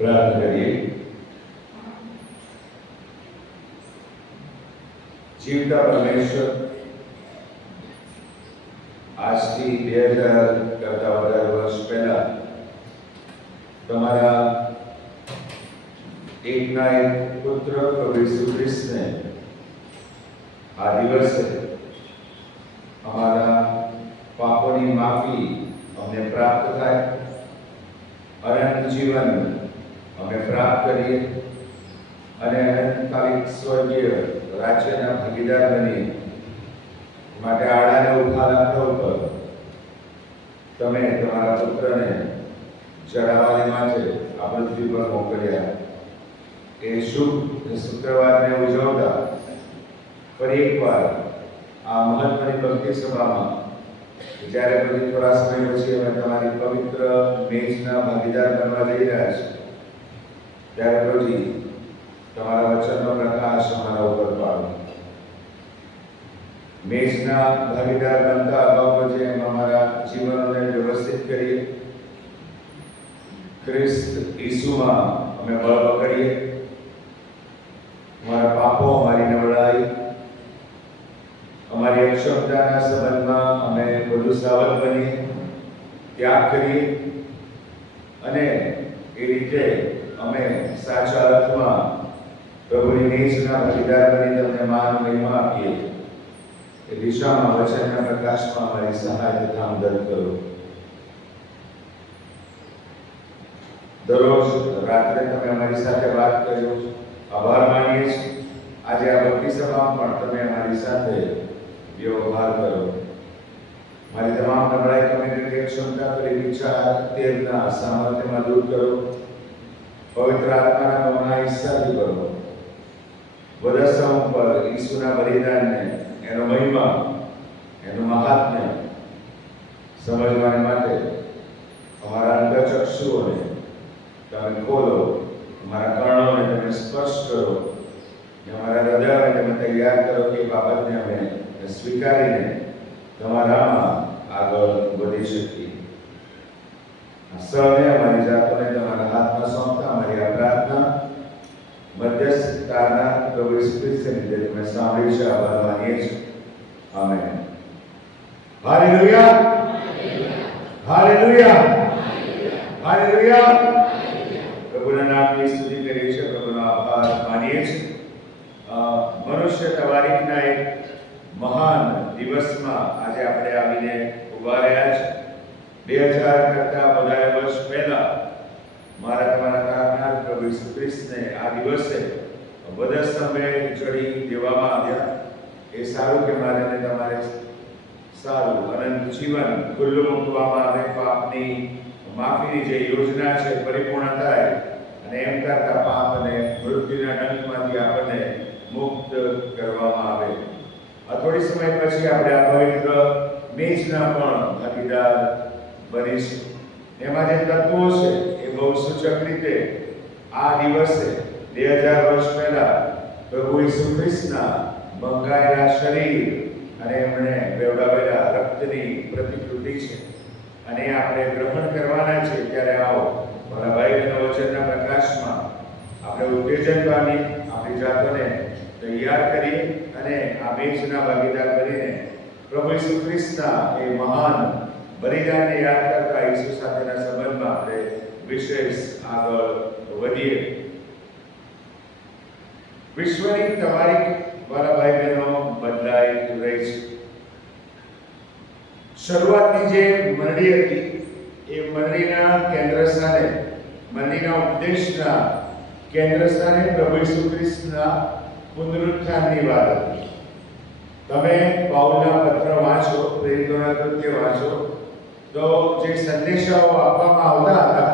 પ્રાર્થના કરીએ. જીવતા પરમેશ્વર, આજથી 2000 કરતા વધારે વર્ષ પહેલા તમારા એકના એક પુત્ર પ્રભુ ઈસુ ખ્રિસ્તને આ દિવસે અમારા પાપોની માફી અમને પ્રાપ્ત થાય, અનંત જીવન અમે પ્રાપ્ત કરીએ અને અનંતકાલિક સ્વર્ગીય રાજ્યના ભાગીદાર બનીએ. માટે આડાને ઉભા લાકડા ઉપર તમે તમારા પુત્રને ચડાવવાને માટે આ પૃથ્વી પર મોકલ્યા. એ શુભ શુક્રવારને ઉજવતા ફરી એકવાર આ મહત્વની ભક્તિ સભામાં જ્યારે પછી થોડા સમય પછી અમે તમારી પવિત્ર મેજના ભાગીદાર બનવા જઈ રહ્યા છીએ, ત્યારે પછી તમારા વચનનો પ્રકાશ અમારા ઉપર પાડો. મેજના ભાગીદાર બનતા અગાઉ પછી એમ અમારા જીવનોને વ્યવસ્થિત કરીએ. ખ્રિસ્ત ઈસુમાં અમે બળ પકડીએ. અમારા પાપો, અમારી નબળાઈ, અમારી અક્ષમતાના સંબંધમાં અમે વધુ સાવધ બનીએ, ત્યાગ કરીએ અને એ રીતે અમે સાચા અર્થમાં પ્રભુની મેજના ભાગીદાર બની તમને માન મહિમા આપીએ. એ દિશામાં વચનના પ્રકાશમાં અમારી સહાય તથા મદદ કરો. દરરોજ રાત્રે તમે અમારી સાથે વાત કર્યો, આભાર માનીએ છીએ. આજે આ ભક્તિ સભામાં પણ તમે અમારી સાથે વ્યવહાર કરો. મારી તમામ નબળાઈ, કમી, ક્ષમતા, પ્રેમ, ઈચ્છા, તેજના સામર્થ્યમાં દૂર કરો. પવિત્ર આત્માના મૌના ઈચ્છાથી કરો. વધસ્તંભ પર ઈસુના બલિદાનને, એનો મહિમા, એનું મહાત્મ્ય સમજવાને માટે અમારા અંતચક્ષુઓને તમે ખોલો, અમારા કર્ણોને તમે સ્પર્શ કરો, અમારા હૃદયને તમે તૈયાર કરો કે બાબતને અમે સ્વીકારીને તમારામાં આગળ વધી શકીએ. સૌને અમારી જાતોને તમારા હાથમાં સોંપતા અમારી આ પ્રાર્થના મધ્યસ્થતાના પ્રભુ ઈસુ ખ્રિસ્તની રીતે તમે સાંભળી છે, આભાર માનીએ છીએ. આમેન. Hallelujah, hallelujah, hallelujah. પ્રભુના નામની સ્તુતિ કરીએ છીએ, પ્રભુનો આભાર માનીએ છીએ. મનુષ્ય તવારીખના એક મહાન દિવસમાં આજે આપણે આવીને ઉભા રહ્યા છે. 2000 કરતા વધારે વર્ષ પહેલા મારા તમારા તારનાર પ્રભુ ઈસુ ખ્રિસ્તને આ દિવસે વધસ્તંભે ચડી દેવામાં આવ્યા. એ સારું કે મારે તમારે સારું અનંત જીવન ખુલ્લું મૂકવામાં આવે, પાપની માફીની જે યોજના છે પરિપૂર્ણ થાય અને એમ કરતા પાપ અને મૃત્યુના દંડમાંથી આપણને મુક્ત કરવામાં આવે. થોડી સમય પછી આપણે આ પવિત્ર મેજના પણ ભાગીદાર બનીશું. એમાં જે તત્વો છે એ બહુ સૂચક રીતે આ દિવસે 2000 વર્ષ પહેલા પ્રભુ ઈસુ ખ્રિસ્તના બંધાયેલા શરીર અને એમણે વેવડાવેલા રક્તની પ્રતિકૃતિ છે અને આપણે ગ્રહણ કરવાના છે. ત્યારે આવો મારા ભાઈ બહેનો વચનના પ્રકાશમાં આપણે ઉત્તેજન પામી આપણી જાતોને તૈયાર કરીએ અને આ મેજના ભાગીદાર બનીને પ્રભુ ઈસુ ખ્રિસ્તના એ મહાન બલિદાનને યાદ કરતા ઈસુ સાથેના સંબંધમાં આપણે વિશેષ આગળ વધીએ. વિશ્વની તારીખ વાળા ભાઈ બહેનો બદલાઈ રહી છે. શરૂઆતની જે મંડળી હતી એ મંડળીના કેન્દ્ર સ્થાને, મંડળીના ઉપદેશના કેન્દ્ર સ્થાને પ્રભુ ઈસુ ખ્રિસ્તના પુનરુત્થાનની વાત હતી. તમે પાઉલના પત્ર વાંચો, પ્રેરિતોના કૃત્ય વાંચો તો જે સંદેશાઓ આપવામાં આવતા હતા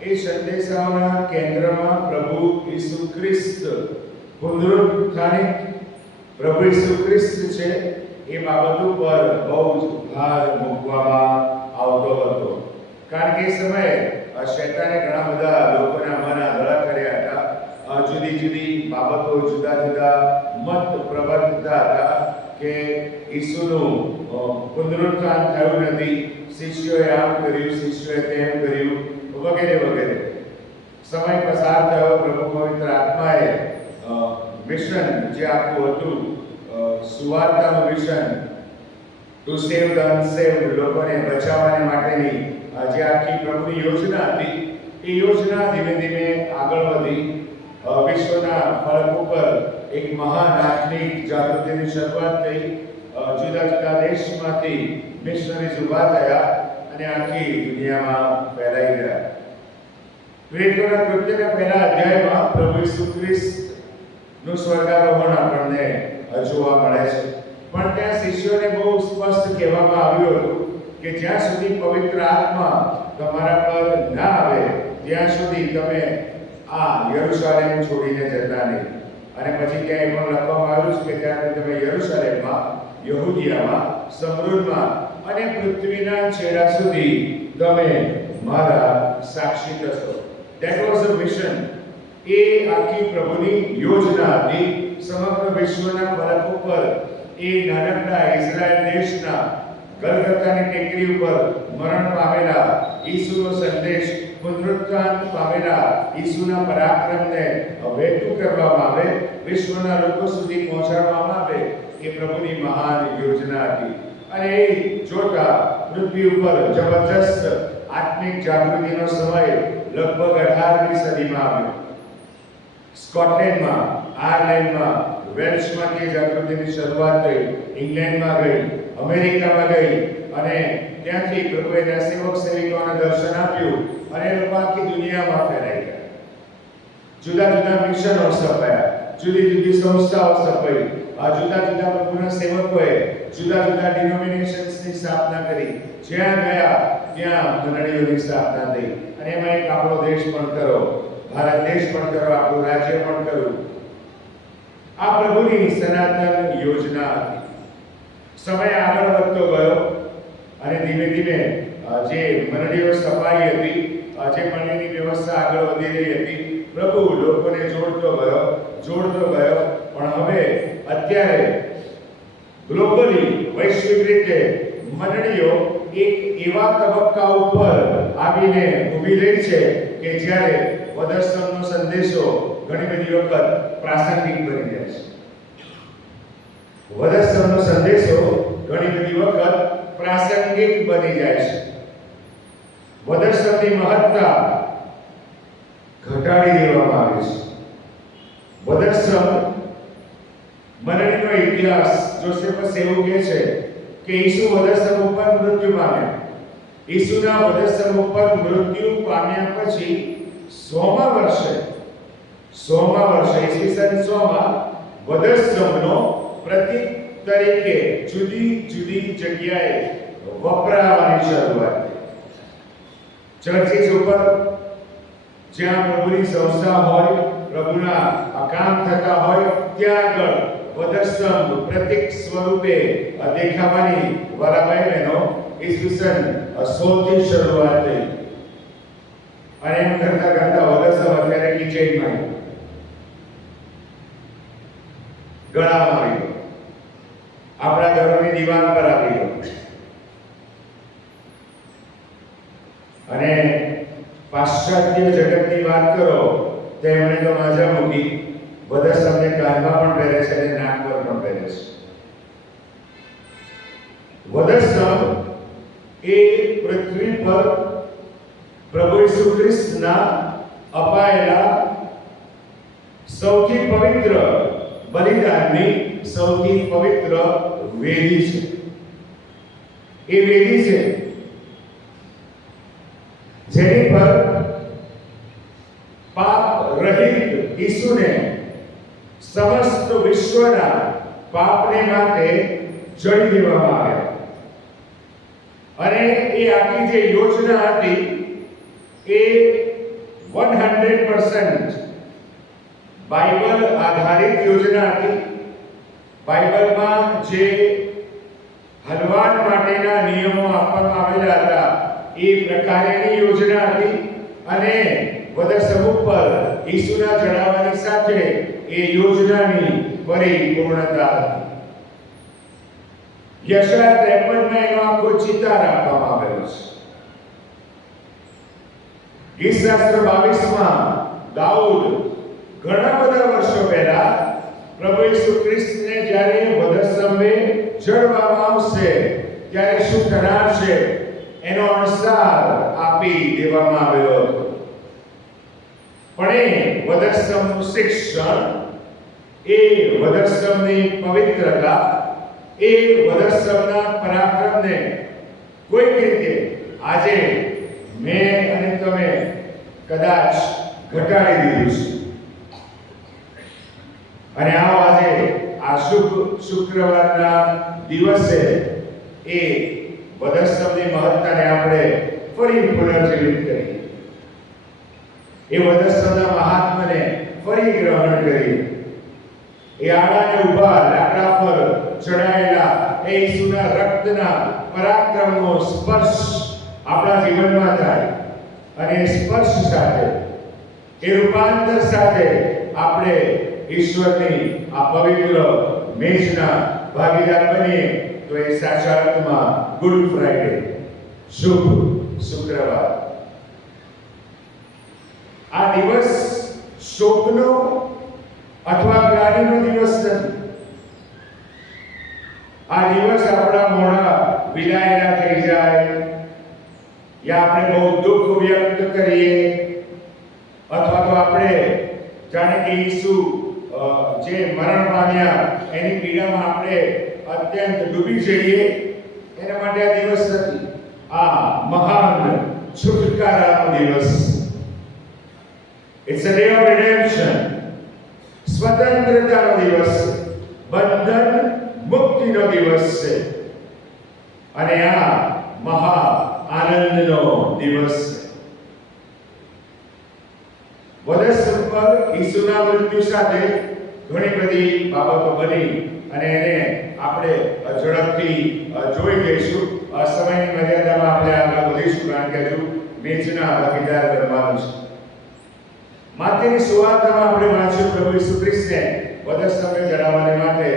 એ સંદેશાઓના કેન્દ્રમાં પ્રભુ ઈસુ ખ્રિસ્ત પુનરુત્થાનિત પ્રભુ ઈસુ ખ્રિસ્ત છે એ બાબત ઉપર બહુ જ ભાર મૂકવામાં આવતો હતો. કારણ કે એ સમયે શૈતાને ઘણા બધા લોકોના મન આંધળા કર્યા હતા. જુદી જુદી બાબતો, જુદા જુદા મત પ્રવર્તતા હતા કે ઈસુનું પુનરુત્થાન થયું નથી, શિષ્યોએ આમ કર્યું, શિષ્યોએ તેમ કર્યું, વગેરે વગેરે. સમય પસાર થયો, પ્રભુ પવિત્ર આત્માએ મિશન જે આખું હતું, સુવાર્તાનું મિશન, ટુ સેવ ધ અનસેવ્ડ, લોકોને બચાવવાને માટેની જે આખી પ્રભુની યોજના હતી, એ યોજના ધીમે ધીમે આગળ વધી વિશ્વના ફલક ઉપર એક મહાન આત્મિક જાગૃતિની શરૂઆત થઈ. જુદા જુદા દેશમાંથી મિશનરીઝ ઊભા થયા અને આખી દુનિયામાં ફેલાઈ ગયા. પ્રેરિતોના કૃત્યના પહેલા અધ્યાયમાં પ્રભુ ઈસુ ખ્રિસ્તનું સ્વર્ગારોહણ આપણને જોવા મળે છે. પણ ત્યાં શિષ્યોને બહુ સ્પષ્ટ કહેવામાં આવ્યું હતું કે જ્યાં સુધી પવિત્ર આત્મા તમારા પર ના આવે ત્યાં સુધી તમે આ યરુશલેમ છોડીને જતા નહીં. અને પછી ત્યાં પણ લખવામાં આવ્યું છે કે ત્યારે તમે યરુશલેમમાં, યહૂદિયામાં, સમરૂનમાં અને પૃથ્વીના છેડા સુધી તમે મારા સાક્ષી થશો. That was a mission. એ આખી પ્રભુની યોજના હતી. સમગ્ર વિશ્વના ફલક ઉપર એ નાનકડા ઇઝરાયલ દેશના ગલગથાની ટેકરી ઉપર મરણ પામેલા ઈસુનો સંદેશ, પુનરુત્થાન પામેલા ઈસુના પરાક્રમને વહેતું કરવામાં આવે, વિશ્વના લોકો સુધી પહોંચાડવામાં આવે, એ પ્રભુની મહાન યોજના હતી. અને એ જોતા પૃથ્વી ઉપર જબરજસ્ત આત્મિક જાગૃતિનો સમય લગભગ 18મી સદીમાં આવ્યો. સ્કોટલેન્ડમાં, આયર્લેન્ડમાં, વેલ્સમાંથી જાગૃતિની શરૂઆત થઈ, ઇંગ્લેન્ડમાં ગઈ, અમેરિકામાં ગઈ અને ત્યાંથી પ્રભુએ સેવક સેવિકાઓને દર્શન આપ્યું અને લોકો આખી દુનિયામાં ફેલાઈ ગયા. જુદા જુદા મિશનો સ્થપાયા, જુદી જુદી સંસ્થાઓ સ્થપાઈ. આ જુદા જુદા પ્રભુના સેવકોએ જુદા જુદા ડિનોમિનેશન્સની સ્થાપના કરી. જ્યાં ગયા ત્યાં મંડળીઓની સ્થાપના થઈ. અને એમાં એક આપણો દેશ પણ કરો, ભારત દેશ પણ કરો, આપણું રાજ્ય પણ કર્યું. આ પ્રભુની સનાતન યોજના હતી. સમય આગળ વધતો ગયો અને ધીમે ધીમે જે મંડળીઓ સ્થપાઈ હતી, જે મંડળીની વ્યવસ્થા આગળ વધી રહી હતી, પ્રભુ લોકોને જોડતો ગયો. પણ હવે અત્યારે ગ્લોબલી, વૈશ્વિક રીતે મંડળીઓ એક એવા તબક્કા ઉપર આવીને ઊભી રહી છે કે જ્યારે વધસ્તંભનો સંદેશો ઘણી બધી વખત પ્રાસંગિક બની જાય છે. વધસ્તંભનો સંદેશો ઘણી બધી વખત પ્રાસંગિક બની જાય છે. વધસ્તંભની મહત્તા ઘટાડી દેવામાં આવે છે. વધસ્તંભ મંડળીનો ઇતિહાસ જોસેફસ એવું કહે છે કે ઈસુ વધસ્તંભ ઉપર મૃત્યુ પામ્યા. ઈસુના વધસ્તંભ ઉપર મૃત્યુ પામ્યા પછી 100મા વર્ષે ઈસવીસન 100માં વધસ્તંભનો પ્રતીક તરીકે જુદી જુદી જગ્યાએ વપરાવાની શરૂઆત થઈ. ચર્ચિસ ઉપર જ્યાં પ્રભુની સંસ્થા હોય, પ્રભુના કામ થતા હોય, ત્યાં આગળ વધસ્તંભ પ્રતીક સ્વરૂપે દેખાવાની વાલાભાઈ બહેનો ઈસવીસન 100 થી શરૂઆત થઈ. અને એમ કરતા કરતા વધસ્તંભ અત્યારે કિચનમાં ગળામાં આવી ગયો, આપણા ઘરોની દિવાલ પર આવી ગયો. અને પાશ્ચાત્ય જગતની વાત કરો તો એમણે તો માજા મૂકી, વધસ્તંભને કાનમાં પણ પહેરે છે અને નાક પર પણ પહેરે છે. વધસ્તંભ એ પૃથ્વી પર પ્રભુ ઈસુ ખ્રિસ્તના અપાયેલા સૌથી પવિત્ર બલિદાનની સૌથી પવિત્ર વેદી છે. એ વેદી છે જેની પર પાપ રહિત ઈસુને સમસ્ત વિશ્વના પાપને માટે જડી દેવામાં આવ્યા. અને એ આખી જે યોજના હતી એ 100% બાઇબલ આધારિત યોજના હતી. બાઇબલમાં જે હલવાન માટેના નિયમો આપવામાં આવેલા હતા એ પ્રકારની યોજના હતી. અને વધસ્તંભ ઉપર ઈસુના ચડાવવાની સાથે એ યોજનાની પરિપૂર્ણતા હતી. યશાયા 53માં એનો આખો ચિતાર આપવામાં આવેલો છે. ગીતશાસ્ત્ર 22માં દાઉદ ઘણા બધા વર્ષો પહેલા પ્રભુ ઈસુ ખ્રિસ્તને જ્યારે વધસ્તંભે ચડવામાં આવશે ત્યારે શું થનાર છે એનો અણસાર આપી દેવામાં આવેલો હતો. પણ એ વધસ્તંભનું શિક્ષણ, એ વધસ્તંભની પવિત્રતા, એ વધસ્તંભના પરાક્રમને કોઈક રીતે આજે મેં અને તમે કદાચ ઘટાડી દીધું છે. અને આવો આજે આ શુભ શુક્રવારના દિવસે એ વધસ્તંભની મહત્તાને આપણે ફરી પુનર્જીવિત કરી, એ વધસ્તંભના મહાત્મ્યને ફરી ગ્રહણ કરી, એ આડાને ઊભા લાકડા પર ચડાયેલા એ ઈસુના રક્તના પરાક્રમનો સ્પર્શ આપણા જીવનમાં થાય અને એ સ્પર્શ સાથે, એ રૂપાંતર સાથે આપણે ઈશ્વરની આ પવિત્ર મેજના ભાગીદાર બનીએ તો એ સાચા અર્થમાં ગુડ ફ્રાઈડે, શુભ શુક્રવાર. આ દિવસ શોકનો અથવા ગ્લાનિનો દિવસ નથી. આ દિવસ આપણા મોઢા વિલાયેલા થઈ જાય યા આપણે બહુ દુઃખ વ્યક્ત કરીએ અથવા તો આપણે જાણે કે ઈસુ જે મરણ પામ્યા એની પીડામાં આપણે અત્યંત ડૂબી જઈએ એના માટે આ દિવસ નથી. આ મહાન છુટકારાનો દિવસ. It's a day of redemption. સ્વતંત્રતાનો દિવસ, બંધન મુક્તિનો દિવસ છે અને આ મહા આનંદનો દિવસ છે. વધસ્તંભ પર ઈસુના મૃત્યુ સાથે ઘણી બધી બાબતો બની અને એને આપણે ઝડપથી જોઈ જઈશું. સમયની મર્યાદામાં આપણે આગળ વધીશું કારણ કે હજુ મેચના ભાગીદાર બનવાનું છે. માથેની સુવાર્તામાં આપણે વાંચ્યું પ્રભુ ઈસુ ખ્રિસ્તને વધસ્તંભે ચડાવવાને માટે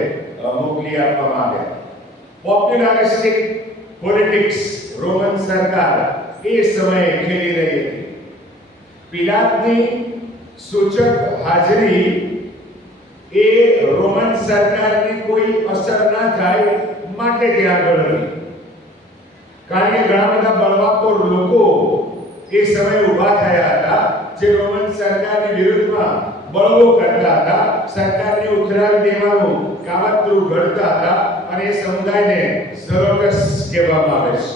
મોકલી આપવામાં આવ્યા. પોપ્યુલારિસ્ટિક પોલિટિક્સ રોમન સરકાર એ સમયે ખેલી રહી હતી. પિલાતની સૂચક હાજરી એ રોમન સરકારની કોઈ અસર ના થાય માટે ત્યાં આગળ હતી. કારણ કે ઘણા બધા બળવાખોર લોકો એ સમયે ઊભા થયા હતા જે રોમન સરકારની વિરુદ્ધમાં બળવો કરતા હતા, સરકારને ઉથરાવી દેવાનું કાવતરું ઘડતા હતા અને એ સમુદાયને ઝેરોટસ કહેવામાં આવે છે.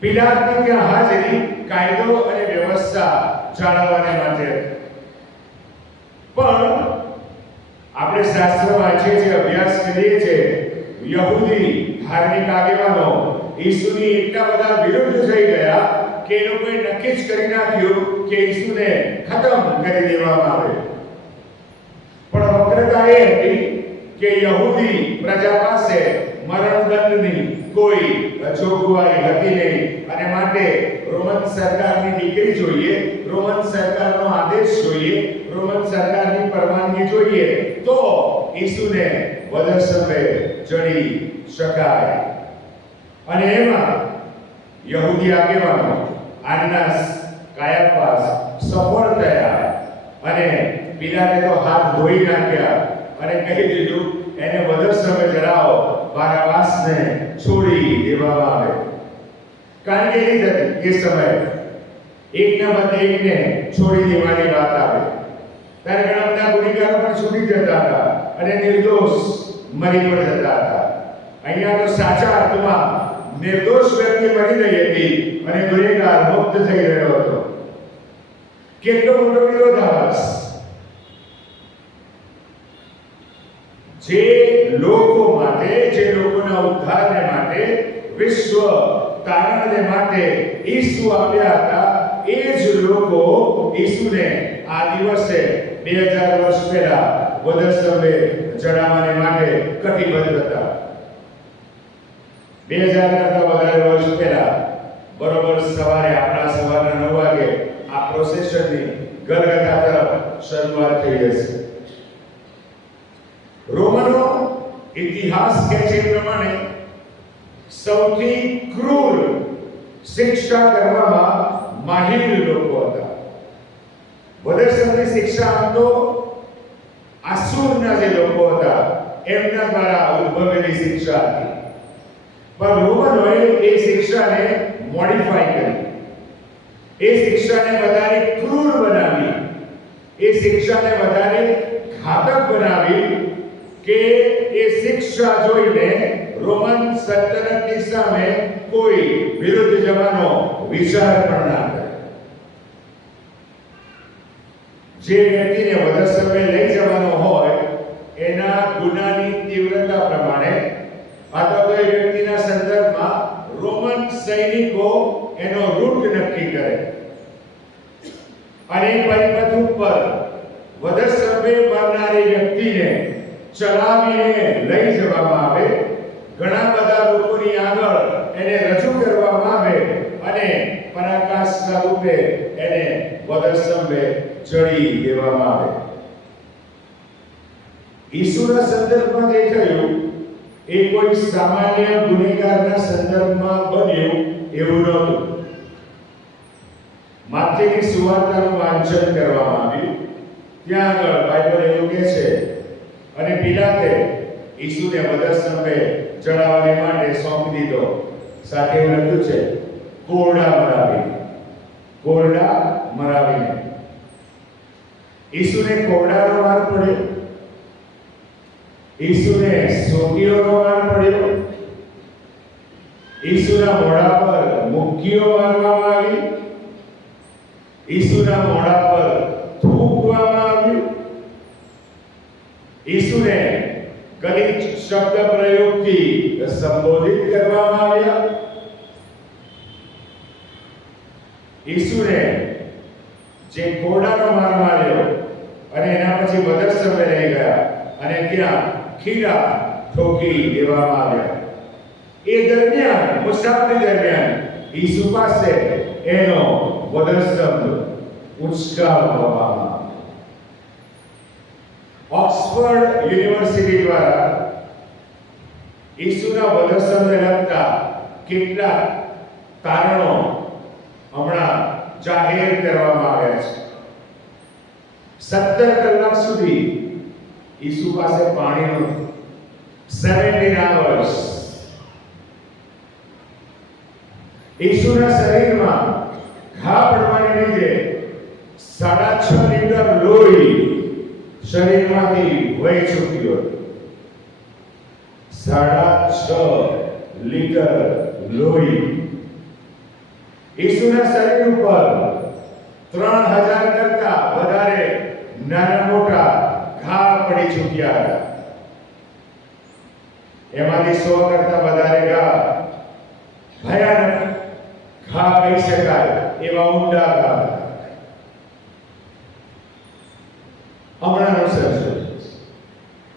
પિલાતની ત્યાં હાજરી કાયદો અને વ્યવસ્થા જાળવવાને માટે. પણ આપણે શાસ્ત્ર વાંચીએ છીએ, અભ્યાસ કરીએ છીએ, યહૂદી ધાર્મિક આગેવાનો ઈસુની એટલા બધા વિરુદ્ધ થઈ ગયા કે એ લોકોએ નક્કી જ કરી નાખ્યું કે ઈસુને ખતમ કરી દેવામાં આવે. પણ વક્રતા એ હતી કે યહૂદી પ્રજા પાસે મરણદંડની કોઈ જોગવાઈ હતી નહીં અને માટે રોમન સરકારની ડિક્રી જોઈએ, રોમન સરકારનો આદેશ જોઈએ, રોમન સરકારની પરવાનગી જોઈએ તો ઈસુને વધસ્તંભે ચડી શકાય. અને એમાં યહૂદી આગેવાનો આન્નાસ, કાયાફાસ સફળ થયા અને પિલાતે તો હાથ ધોઈ નાખ્યા અને કહી દીધું એને વધસ્તંભે ચડાવો, બારાબાસને છોડી દેવામાં આવે. કારણ કે એ હતી એ સમયે એકના બદલે એકને છોડી દેવાની વાત આવે ત્યારે ઘણા બધા ગુનેગારો પણ છૂટી જતા હતા અને નિર્દોષ મરી પણ જતા હતા. અહીંયા તો સાચા અર્થમાં નિર્દોષ વ્યક્તિ મરી રહી હતી અને ગુનેગાર મુક્ત થઈ રહ્યો હતો. કેટલો મોટો વિરોધાભાસ! જે લોકો માટે, જે લોકોના ઉદ્ધારને માટે, વિશ્વ તારણને માટે ઈસુ આવ્યા હતા એ જ લોકો ઈસુને આ દિવસે 2000 વર્ષ પહેલા વધસ્તંભે ચડાવવાને માટે કટિબદ્ધ હતા. 2000 કરતા વધારે વર્ષ પહેલા બરોબર સવારે આપણા સવારના 9 વાગે આ પ્રોસેશનની ગલગથા તરફ શરૂઆત થઈ હશે. રોમનો ઇતિહાસ કહે છે પ્રમાણે સૌથી ક્રૂર શિક્ષા કરવામાં માહિર લોકો હતા. વદરસમની શિક્ષા આમ તો આસુરના જે લોકો હતા એમના દ્વારા ઉદ્ભવેલી શિક્ષા હતી, પણ રોમનોએ એ શિક્ષાને મોડિફાઈ કરી, એ શિક્ષાને વધારે ક્રૂર બનાવી, એ શિક્ષાને વધારે ઘાતક બનાવી કે એ શિક્ષા જોઈને રોમન સલ્તનતની સામે કોઈ વિરુદ્ધ જવાનો વિચાર પણ ના કરે. જે વ્યક્તિને વધસ્તંભે લઈ જવાનો હોય એના ગુનાની તીવ્રતા પ્રમાણે અથવા તો એ વ્યક્તિના સંદર્ભમાં રોમન સૈનિકો એનો રૂટ નક્કી કરે અને પરિપથ ઉપર વધસ્તંભે મરનારી વ્યક્તિને ચલાવીને લઈ જવામાં આવે, ઘણા બધા લોકોની આગળ એને રજૂ કરવામાં આવે અને પરાકાશ સ્વરૂપે એને વધસ્તંભે ચડી દેવામાં આવે. ઈસુના સંદર્ભમાં જે થયું એ કોઈ સામાન્ય ગુનેગારના સંદર્ભમાં બન્યું એવું નહોતું. માથેની સુવાર્તાનું વાંચન કરવામાં આવ્યું, ત્યાં આગળ બાઇબલ એવું કહે છે, અને પિલાતે ઈસુને વધસ્તંભે ચડાવવા માટે સોંપી દીધો. સાથે એવું લખ્યું છે, કોરડા મરાવીને. ઈસુને કોરડાનો માર પડ્યો, ઈસુને સોટીઓનો માર પડ્યો, ઈસુના મોઢા પર મુક્કીઓ મારવામાં આવી, ઈસુના મોઢા પર થૂંકવામાં આવ્યું, ઈસુને ગલિચ શબ્દ પ્રયોગથી સંબોધિત કરવામાં આવ્યા, ઈસુને જે કોરડાનો માર માર્યો અને એના પછી વધસ્તંભે લઈ ગયા અને ત્યાં ખીલા ઠોકી દેવામાં આવ્યા. એ દરમિયાન, મુસાફરી દરમિયાન ઈસુ પાસે એનો વધસ્તંભ ઉંચકાવવામાં આવ્યો. ઓક્સફર્ડ યુનિવર્સિટી દ્વારા ઈસુના વધસ્તંભને લગતા કેટલાક તારણો હમણાં જાહેર કરવામાં આવ્યા છે. 17 કલાક સુધી ઈસુ પાસે પાણી નહોતું. 17 hours. ઈસુના શરીરમાં ઘા પડવાને લીધે 6.5 લીટર લોહી શરીરમાંથી વહી ચૂક્યું હતું. 6.5 લીટર લોહી. ઈસુના શરીર ઉપર 3000 કરતા વધારે નાના મોટા ઘા પડી ચૂક્યા હતા. એમાંથી 100 કરતા વધારે ઘા ભયાનક ઘા કહી શકાય એવા ઊંડા ઘા. હમણાંનો સંશોધન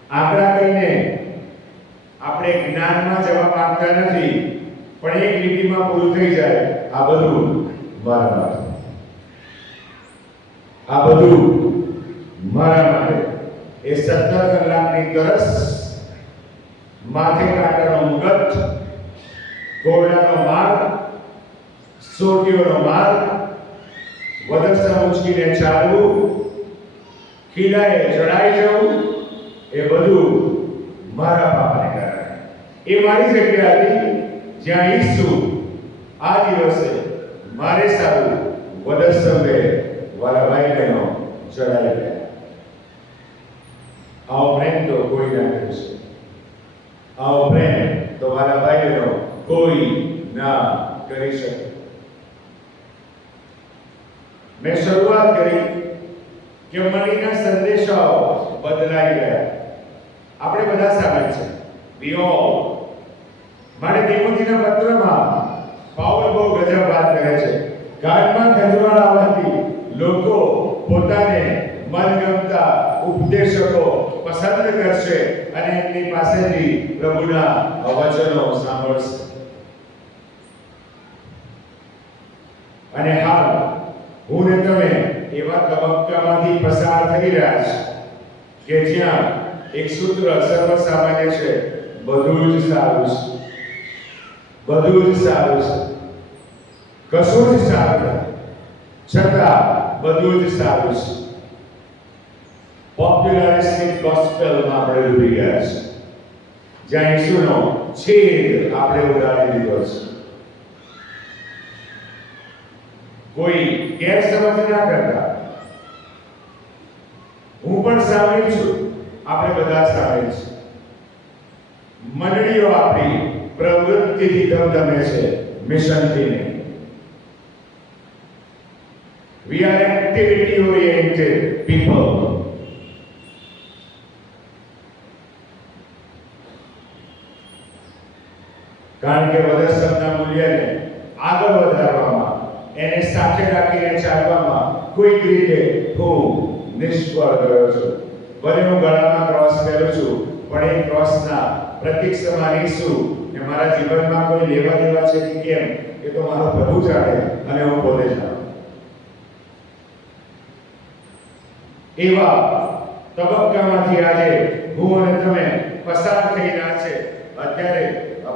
આંકડા કહીને આપણે જ્ઞાનમાં જવા માંગતા નથી, પણ એક લીટીમાં પૂરું થઈ જાય, આ બધું મારા માટે, આ બધું મારા માટે. એ 17 કલાકની તરસ, માથે કાંટાનો મુગટ, કોરડાનો માર, સોટીઓનો માર, વધસ્તંભ ઉંચકીને ચાલવું, ખીલાએ ચડાઈ જવું, એ બધું મારા પાપને કારણે. એ મારી જગ્યા હતી જ્યાં ઈસુ આ દિવસે મારે સારું વધસ્તંભે વાલા ભાઈ બહેનો ચડાઈ ગયા. આવો પ્રેમ તો કોઈ ના કરી શકે, આવો પ્રેમ તો વાલા ભાઈ બહેનો કોઈ ના કરી શકે. મેં શરૂઆત કરી કે મનીના સંદેશાઓ બદલાઈ ગયા. આપણે બધા સામેલ છે. We all. મારે તિમોથીના પત્રમાં પાઉલ બહુ ગજબ વાત કરે છે. ગામમાં ખંજવાળ આવવાથી લોકો પોતાને મનગમતા ઉપદેશકો પસંદ કરશે અને એમની પાસેથી પ્રભુના વચનો સાંભળશે. અને હાલ હું ને તમે એવા તબક્કામાંથી પસાર થઈ રહ્યા છે કે જ્યાં એક સૂત્ર સર્વસામાન્ય છે, બધું જ સારું છે, બધું જ સારું છે, કશું જ સારું નથી. છતાં બધું જ સારું છે. પોપ્યુલરિસ્ટિક ગોસ્પેલમાં આપણે ડૂબી ગયા છે, જ્યાં ઈસુનો છેદ આપણે ઉડાડી દીધો છે. કોઈ ગેરસમજ ના કરતા, હું પણ સામેલ છું, આપણે બધા સામેલ છે. મંડળીઓ આપણી પ્રવૃત્તિથી ધમધમે છે, મિશનથી નહીં. We are activity oriented people. કારણ કે વદસમના મૂલ્યને આગળ વધારવામાં, એને સાથે રાખીને ચાલવામાં કોઈક રીતે હું નિષ્ફળ ગયો છું. ભલે હું ગળામાં ક્રોસ પહેરું છું, પણ એ ક્રોસના પ્રતીક સમાન ઈસુ એ મારા જીવનમાં કોઈ લેવા દેવા છે કે કેમ, એ તો મારો પ્રભુ જાણે અને હું પોતે જાણું. એવા તબક્કામાંથી આજે હું અને તમે પસાર થઈ રહ્યા છે. અત્યારે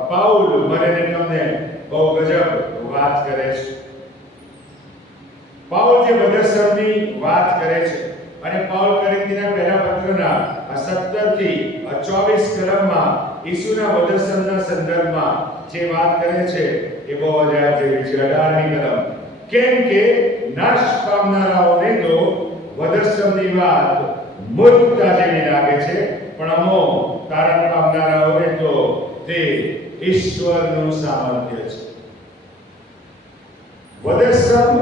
પાઉલ મને તમને બહુ ગજબ વાત કરે છે. પાઉલ જે વદસમની વાત કરે છે, અને પાઉલ કોરિન્થીના પહેલા પત્રના 17 થી 24 કલમમાં ઈસુના વદસમના સંદર્ભમાં જે વાત કરે છે એ બહુ અજાયબ જેવી છે. 18મી કલમ, કેમ કે નાશ પામનારાઓને તો વદસમની વાત મૂર્ખતા જેવી લાગે છે, પણ અમો તારણ પામનારાઓને તો તે ઈશ્વરનું સામર્થ્ય છે. વદસમ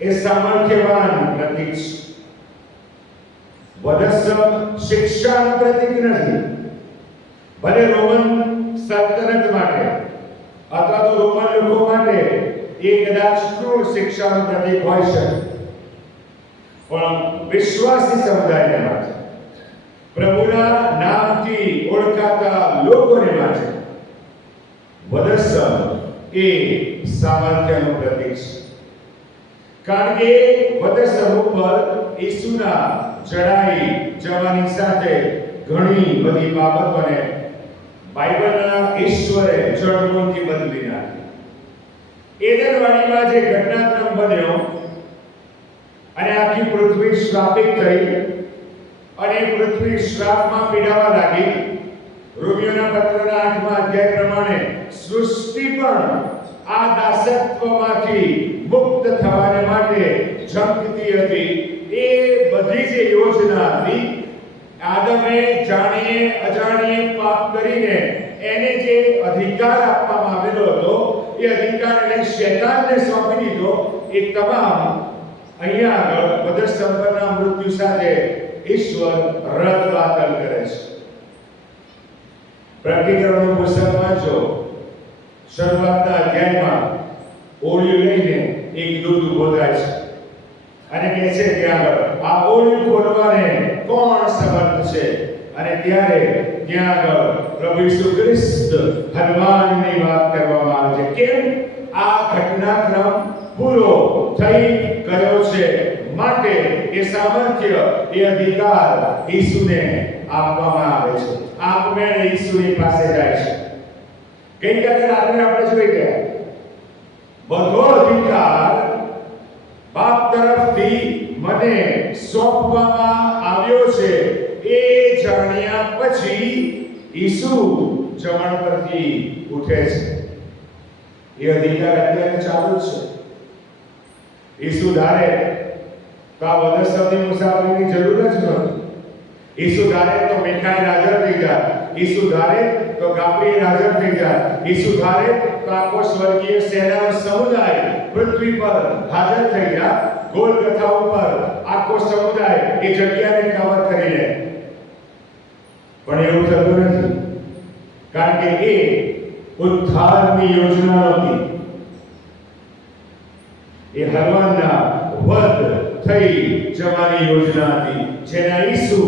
એ સામર્થ્યવાન પ્રતીક છે. વદસમ શિક્ષાનું પ્રતીક નથી. ભલે રોમન સલ્તનત માટે અથવા તો રોમન લોકો માટે એ કદાચ ક્રૂર શિક્ષાનું પ્રતીક હોઈ શકે, પણ વિશ્વાસી સમુદાયને માટે, પ્રભુના નામથી ઓળખાતા લોકોને માટે વદસમ એ સામર્થ્યનું પ્રતીક છે. કારણ કે વદસમ ઉપર ઈસુના ચડાઈ જવાની સાથે ઘણી બધી બાબતોને બાઇબલના ઈશ્વરે જડમૂળથી બદલી નાખી. એદનવાડીમાં જે ઘટનાક્રમ બન્યો અને આખી પૃથ્વી શ્રાપિત થઈ અને પૃથ્વી શ્રાપમાં પીડાવા લાગી. રોમિયોના પત્રના 8મા અધ્યાય પ્રમાણે સૃષ્ટિ પણ આ દાસત્વમાંથી મુક્ત થવાને માટે ઝંખતી હતી. એ બધી જે યોજના હતી, આદમે જાણીએ અજાણીએ પાપ કરીને એને જે અધિકાર આપવામાં આવેલો હતો, એ અધિકાર એને શૈતાનને સોંપી દીધો. એ તમામ અહીંયા આગળ વદસમના મૃત્યુ સાથે ઈશ્વર રદ બાતલ કરે છે. પ્રકટીકરણનું પુસ્તક વાંચો, શરૂઆતના અધ્યાયમાં ઓળિયું લઈને એક દૂત ઊભો થાય છે અને કહે છે કે આગળ આ ઓળિયું ખોલવાને કોણ સમર્થ છે? અને ત્યારે ત્યાં આગળ પ્રભુ ઈસુ ખ્રિસ્ત હનુમાનની વાત કરવામાં આવે છે. કેમ? આ ઘટનાક્રમ પૂરો થઈ ગયો છે, માટે એ સામર્થ્ય, એ અધિકાર ઈસુને આપવામાં આવે છે. આપમેળે ઈસુની પાસે જાય છે. ગઈકાલે રાત્રે આપણે જોઈ ગયા, બધો અધિકાર બાપ તરફથી મને સોંપવામાં આવ્યો છે. એ જાણ્યા પછી ઈસુ જમણ પરથી ઉઠે છે. એ અધિકાર અત્યારે ચાલુ છે. ઈસુ ધારે તો આ વદસમની મુસાફરીની જરૂર જ નથી. ઈસુ ધારે તો મિખાઈલ હાજર થઈ જાય. ઈસુ ધારે તો ગાબ્રિએલ હાજર થઈ જાય. ઈસુ ધારે તો આખો સ્વર્ગીય સેનાનો સમુદાય પૃથ્વી પર હાજર થઈ જાય. ગોલગથા ઉપર આખો સમુદાય એ જગ્યાને કવર કરી લે. પણ એવું થતું નથી, કારણ કે એ ઉદ્ધારની યોજના હતી. એ હનુમાનના વધ થઈ જવાની યોજના હતી, જેના ઈસુ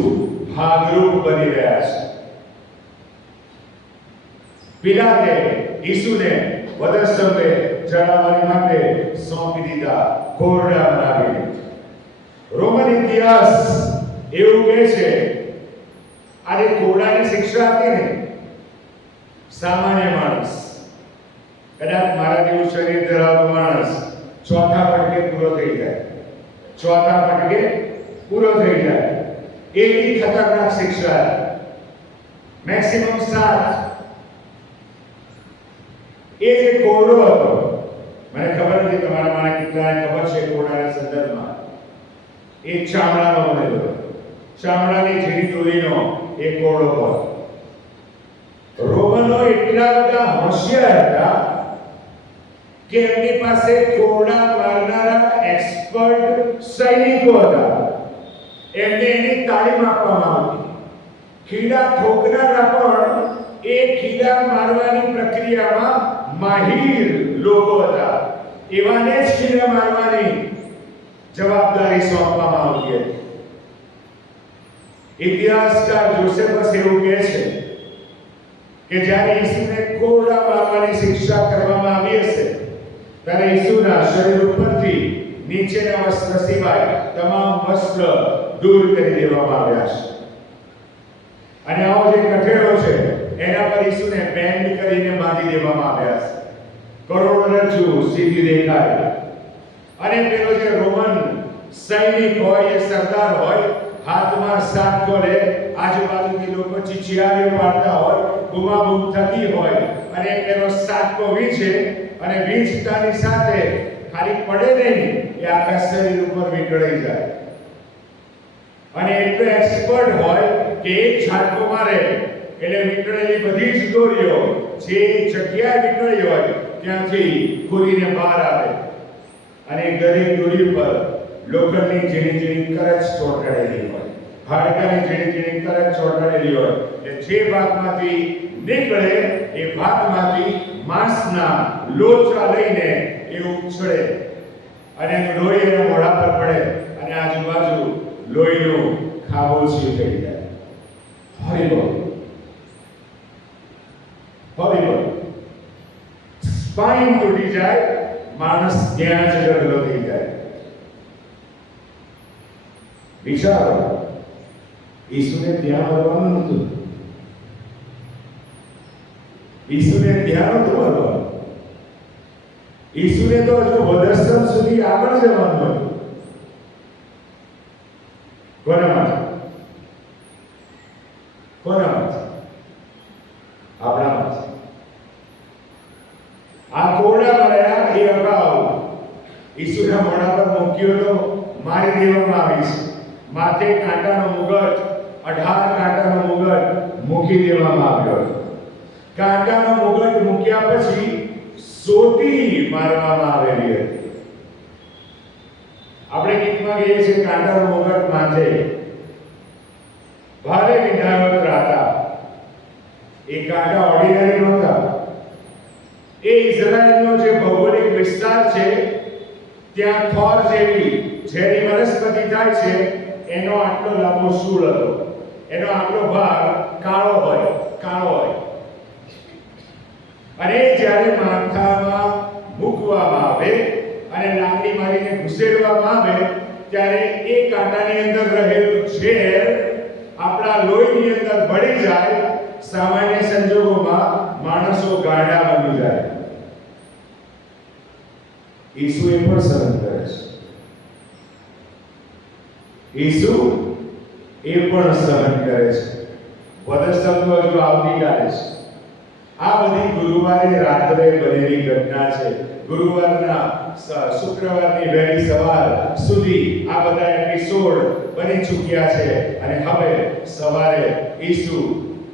ભાગરૂપ બની રહ્યા છે. પિલાતે ઈસુને વદસમે ચડાવવા માટે સોંપી દીધા, કોરડા બનાવી. રોમન ઇતિહાસ એવું કહે છે, આ કોરડાની શિક્ષા હતી ને, સામાન્ય માણસ, કદાચ મારા જેવું શરીર ધરાવતો માણસ ચોથા ફટકે પૂરો થઈ જાય, ચોથા ફટકે પૂરો થઈ જાય. એવી ખતરનાક શિક્ષા, મેક્સિમમ 7. એ જે કોરડો હતો, મને ખબર નથી તમારા મને કેટલાને ખબર છે કોરડાના સંદર્ભમાં, એ ચામડાનો બનેલો હતો. ચામડાની ઝીણી દોરીનો એ કોરડો હતો. રોમનો એટલા બધા હોશિયાર હતા કે એમની પાસે કોરડા મારનારા એક્સપર્ટ સૈનિકો હતા. એમને એની તાલીમ આપવામાં આવતી. ખીલા ઠોકનારા પણ એ ખીલા મારવાની પ્રક્રિયામાં માહિર લોકો હતા. એવાને જ ખીલા મારવાની જવાબદારી સોંપવામાં આવતી હતી. ઇતિહાસકાર જોસેફસ એવું કહે છે કે જ્યારે ઈસુને કોરડા મારવાની શિક્ષા કરવામાં આવી હશે ત્યારે ઈસુના શરીર ઉપરથી નીચેના વસ્ત્ર સિવાય તમામ વસ્ત્ર દૂર કરી દેવામાં આવ્યા છે. અને આવો જે કઠેડો છે એના પર ઈસુને બેન્ડ કરીને બાંધી દેવામાં આવ્યા છે. કરોડરજ્જુ સીધી દેખાય. અને પેલો જે રોમન સૈનિક હોય, એ સરદાર હોય, હાથમાં સાટકો લે, આજુબાજુથી લોકો ચીચિયારીઓ પાડતા હોય, બૂમાબૂમ થતી હોય, અને પેલો સાટકો વીંચે, અને વીંચતાની સાથે ખાલી પડે નહીં, એ આખા શરીર ઉપર વીંટળાઈ જાય. અને એટલો એક્સપર્ટ હોય કે એક ઝાટકો મારે એટલે વીંટળેલી બધી જ દોરીઓ જે જગ્યાએ વીંટળી હોય ત્યાંથી ખુલીને બહાર આવે. અને દરેક દોરી પર લોખંડની ઝીણી ઝીણી કરચ ચોંટાડેલી હોય, હાડકાની ઝીણી ઝીણી કરચ ચોંટાડેલી હોય. જે ભાગમાંથી નીકળે એ ભાગમાંથી માંસના લોચા લઈને એ ઉછળે, અને લોહી એના મોઢા પર પડે, અને આજુબાજુ લોહીનું ખાબોચિયું થઈ જાય. Horrible, horrible. સ્પાઇન તૂટી જાય, માણસ ત્યાં જ ગરલો થઈ જાય. વિચારો, ઈસુને ત્યાં મરવાનું નહોતું. ઈસુને ત્યાં નહોતું મરવાનું. ઈસુને તો હજુ વધાશ્રમ સુધી આગળ જવાનું હતું. કોના માટે? કોના માટે? આપણા માટે. આ કોરડા માર્યા એ અગાઉ ઈસુના મોઢા પર મૂક્યો તો મારી દેવામાં આવી છે. માથે કાંટાનો મુગટ, 18 કાંટાનો મુગટ મૂકી દેવામાં આવ્યો હતો. કાંટાનો મુગટ મૂક્યા પછી સોટી મારવામાં આવેલી હતી. આપણે ગીતમાં કહીએ છીએ કાંટાનો મુગટ માથે ભારે વિધાયો ત્રાતા. એ કાંટા ઓર્ડિનરી નહોતા. એ ઇઝરાયલનો જે ભૌગોલિક વિસ્તાર છે ત્યાં થોર જેવી ઝેરી વનસ્પતિ થાય છે, એનો આટલો લાંબો શૂળ હતો. એનો આટલો ભાગ કાળો હોય. અને જ્યારે માથામાં મૂકવામાં આવે અને લાકડી મારીને ઘુસેડવામાં આવે ત્યારે એ કાંટાની અંદર રહેલું ઝેર આપણા લોહીની અંદર ભળી જાય. સામાન્ય સંજોગોમાં માણસો ગાંડા બની જાય. ઈસુ એ પણ સહન કરે છે. ઈસુ એ પણ સહન કરે છે. વધસ્તંભ હજુ આવતીકાલે છે. આ બધી ગુરુવારે રાત્રે બનેલી ઘટના છે. ગુરુવારના શુક્રવારની વહેલી સવાર સુધી આ બધા એપિસોડ બની ચૂક્યા છે. અને હવે સવારે ઈસુ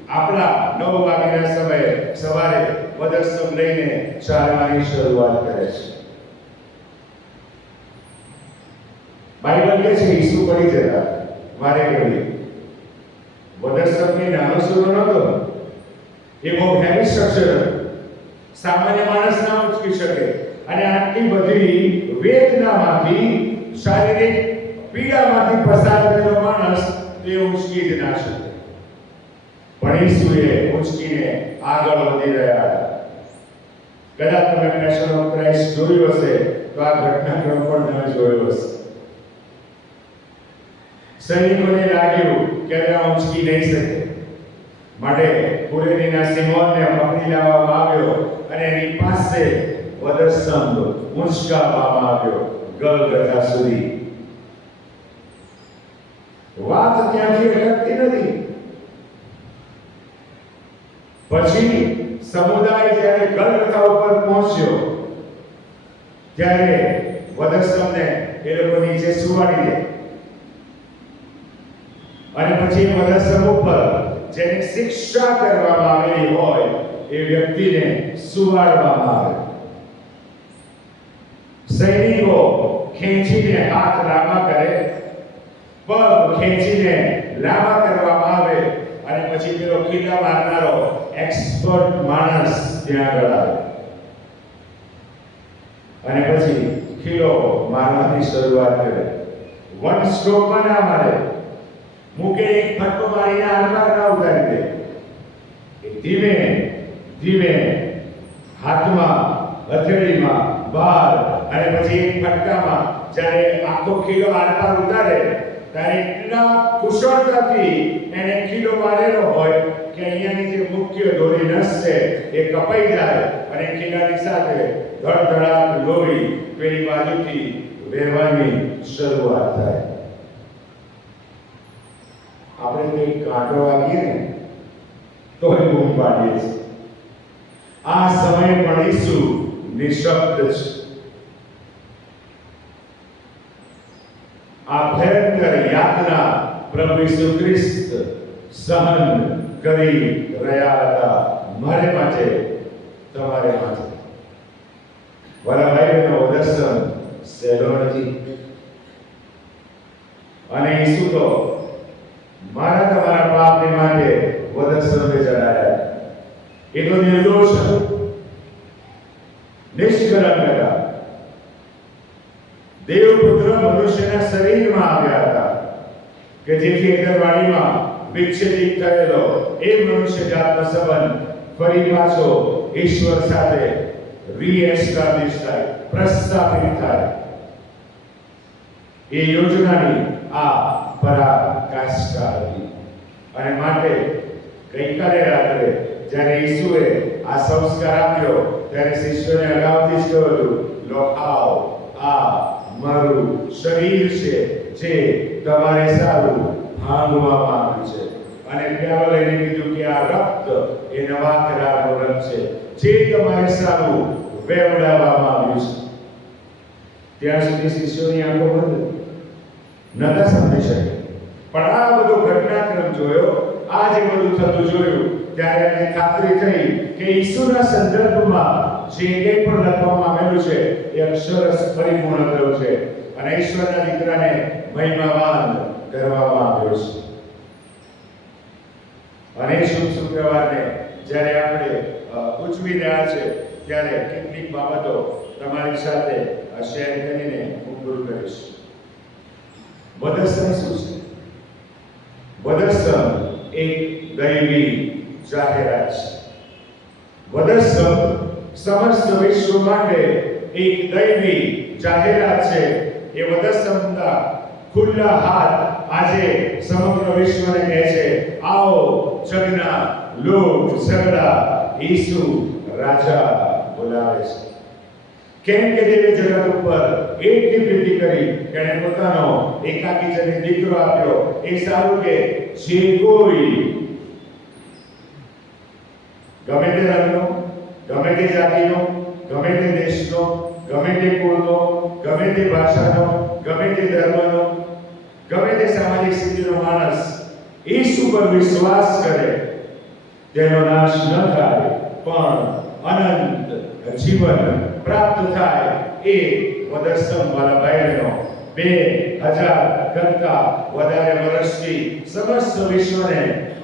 આપણા 9 વાગ્યાના સમયે સવારે વધસ્તંભ લઈને ચાલવાની શરૂઆત કરે છે. બાઇબલ કહે છે ઈસુ પડી જતા વારે ઘડીએ. વધસ્તંભની નાનો સૂરો નહોતો. એ બહુ હેવી સ્ટ્રક્ચર હતું. સામાન્ય માણસ ના ઉચકી શકે. અને આટલી બધી વેદનામાંથી, શારીરિક પીડામાંથી પસાર થયેલો માણસ તે ઉચકી જ ના શકે. પણ ઈસુએ ઉચકીને આગળ વધી રહ્યા હતા. કદાચ તમે પેશન ઓફ ક્રાઇસ્ટ જોયું હશે તો આ ઘટનાક્રમ પણ તમે જોયો હશે. સૈનિકોને લાગ્યું કે આ ઉચકી નહીં શકે, માટે કુરેનીના સિમોનને પકડી લાવવામાં આવ્યો અને એની પાસે વધસ્તંભ ઊંચકાવવામાં આવ્યો ગલગથા સુધી. વાત ત્યાંથી અટકતી નથી. પછી સમુદાય જ્યારે ગલગથા ઉપર પહોંચ્યો ત્યારે વધસ્તંભને એ લોકો નીચે સુવાડી દે અને પછી વધસ્તંભ ઉપર જેની શિક્ષા કરવામાં આવેલી હોય એ વ્યક્તિને સુવાડવામાં આવે. સૈનિકો ખેંચીને હાથ લાંબા કરે, પગ ખેંચીને લાંબા કરવામાં આવે અને પછી પેલો ખીલા મારનારો એક્સપર્ટ માણસ ત્યાં આગળ આવે અને પછી ખીલો મારવાની શરૂઆત કરે. વન સ્ટ્રોકમાં ના મારે, મૂકે એક ફટકો મારીને આરપાર ના ઉતારી દે. ધીમે ધીમે હાથમાં, હથેળીમાં, બહાર અને પછી એક ફટકામાં જ્યારે આખો ખીલો આરપાર ઉતારે ત્યારે એટલા કુશળતાથી એને ખીલો મારેલો હોય કે અહીંયાની જે મુખ્ય દોરી નસ છે એ કપાઈ જાય અને ખીલાની સાથે ધડધડાટ લોહી પેલી બાજુથી વહેવાની શરૂઆત થાય. આપણે કંઈ કાંટો વાગીએ ને તો એ બૂમ પાડીએ છીએ. આ સમય પણ ઈસુ નિશબ્દ છે. આ ભયંકર યાતના પ્રભુ ઈસુ ખ્રિસ્ત સહન કરી રહ્યા હતા મારે માટે, તમારે માટે. વાલા ભાઈઓનો દર્શન સહેલો નથી અને ઈસુ તો મારા તમારા પાપને માટે વધસ્તંભે ચડાયા. એ તો નિર્દોષ હતો, નિષ્કલંક હતા. દેવપુત્ર મનુષ્યના શરીરમાં આવ્યા હતા કે જેથી એદરવાણીમાં વિચ્છેદિત થયેલો એ મનુષ્ય જાતનો સંબંધ ફરી પાછો ઈશ્વર સાથે રીએસ્ટાબ્લિશ થાય, પ્રસ્થાપિત થાય. એ યોજનાની આ પરાકાષ્ઠા હતી અને માટે ગઈકાલે રાત્રે જ્યારે ઈસુએ આ સંસ્કાર આપ્યો ત્યારે શિષ્યોને અગાઉથી જ કહ્યું હતું, લો ખાઓ, આ મારું શરીર છે જે તમારે સારું ભાંગવામાં આવ્યું છે. અને પ્યાલો લઈને કીધું કે આ રક્ત એ નવા કરારનો રક્ત છે જે તમારે સારું વેવડાવવામાં આવ્યું છે. ત્યાં સુધી શિષ્યોની આંખો બંધ નતા સમજી શકે, પણ આ બધો ઘટનાક્રમ જોયો, આ જે બધું થતું જોયું ત્યારે એમને ખાતરી થઈ કે ઈસુના સંદર્ભમાં જે કંઈ પણ લખવામાં આવેલું છે એ અક્ષરશ પરિપૂર્ણ થયું છે અને ઈશ્વરના દીકરાને મહિમાવાન કરવામાં આવ્યો છે. અને શુભ શુક્રવારને જ્યારે આપણે ઉજવી રહ્યા છે ત્યારે કેટલીક બાબતો તમારી સાથે શેર કરીને હું પૂરું કરીશ. વધસ્તંભ શું છે? વધસ્તંભ એક દૈવી જાહેરાત છે. વધસ્તંભ સમસ્ત વિશ્વ માટે એક દૈવી જાહેરાત છે. એ વધસ્તંભના ખુલ્લા હાથ આજે સમગ્ર વિશ્વને કહે છે, આવો જગના લોક સગડા ઈસુ રાજા બોલાવે છે. કેમ કે દેવે જગત ઉપર એટલી પ્રીતિ કરી કે એણે પોતાનો એકાકી જન દીકરો આપ્યો. એ સારું કે જે કોઈ ગમે તે રંગનો, ગમે તે જાતિનો, ગમે તે દેશનો, ગમે તે કુળનો, ગમે તે ભાષાનો, ગમે તે ધર્મનો, ગમે તે સામાજિક સ્થિતિનો માણસ ઈસુ પર વિશ્વાસ કરે તેનો નાશ ન થાય પણ અનંત જીવન પ્રાપ્ત થાય. એ વધસ્તંભ વાળા ભાઈનો 2000 કરતા વધારે વર્ષથી સમસ્ત વિશ્વને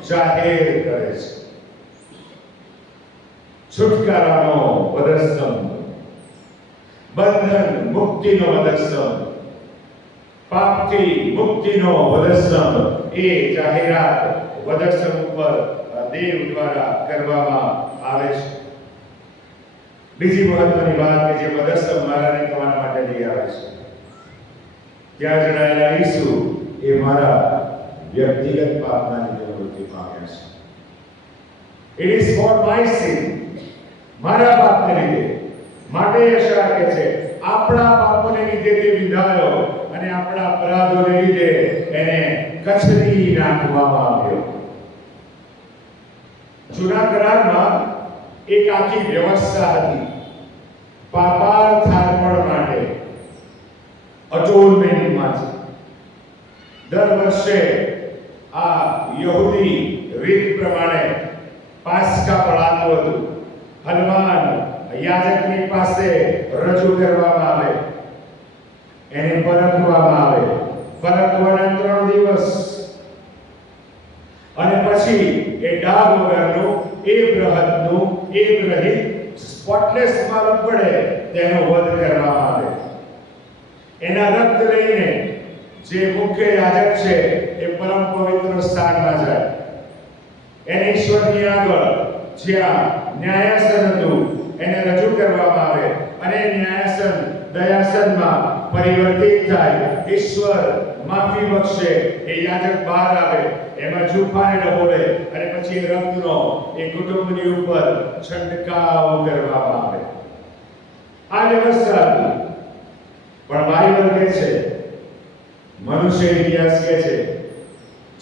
જાહેર કરે છે. છુટકારાનો વધસ્તંભ, બંધન મુક્તિનો વધસ્તંભ, પાપથી મુક્તિનો વધસ્તંભ. એ જાહેરાત વધસ્તંભ ઉપર દેવ દ્વારા કરવામાં આવે છે. બીજી મહત્વની વાત કે જે વધસ્તંભ મારાને તમારા માટે લઈ આવે છે, ત્યાં જણાયેલા ઈસુ એ મારા વ્યક્તિગત પાપના નિવૃત્તિ પામ્યા છે. It is for my sin, મારા પાપને લીધે, માટે યશાયા કહે છે આપણા પાપોને લીધે તે વિંધાયો અને આપણા અપરાધોને લીધે એને કચરી નાખવામાં આવ્યો. જૂના કરારમાં એક આખી વ્યવસ્થા હતી પાપાર્થ અર્પણ માટે અટોનમેન્ટમાંથી. દર વર્ષે આ યહૂદી રીત પ્રમાણે પાસ્કા પડાતું હતું. હનુમાન યાજકની પાસે રજૂ કરવામાં આવે, એને પરખવામાં આવે, પરખવાના 3 દિવસ, અને પછી એ ડાઘ વગરનું, એ બૃહદનું, એ રહિત સ્પોટલેસ માલક પડે તેનો વધ કરવામાં આવે. એના રક્ત લઈને જે મુખ્ય યાજક છે એ પરમ પવિત્ર સ્થાનમાં જાય. એને ઈશ્વરની આગળ જ્યાં ન્યાયાસન હતું એને રજૂ કરવામાં આવે અને ન્યાયાસન દયાસનમાં પરિવર્તિત થાય. ઈશ્વર માફી બક્ષે. એ યાજક બહાર આવે, એમાં જુફાને ડબોળે અને પછી એ રક્તનો એ કુટુંબની ઉપર છંટકાવ કરવામાં આવે. આ વ્યવસ્થા હતી. પણ બાઇબલ કહે છે, મનુષ્ય ઇતિહાસ કહે છે,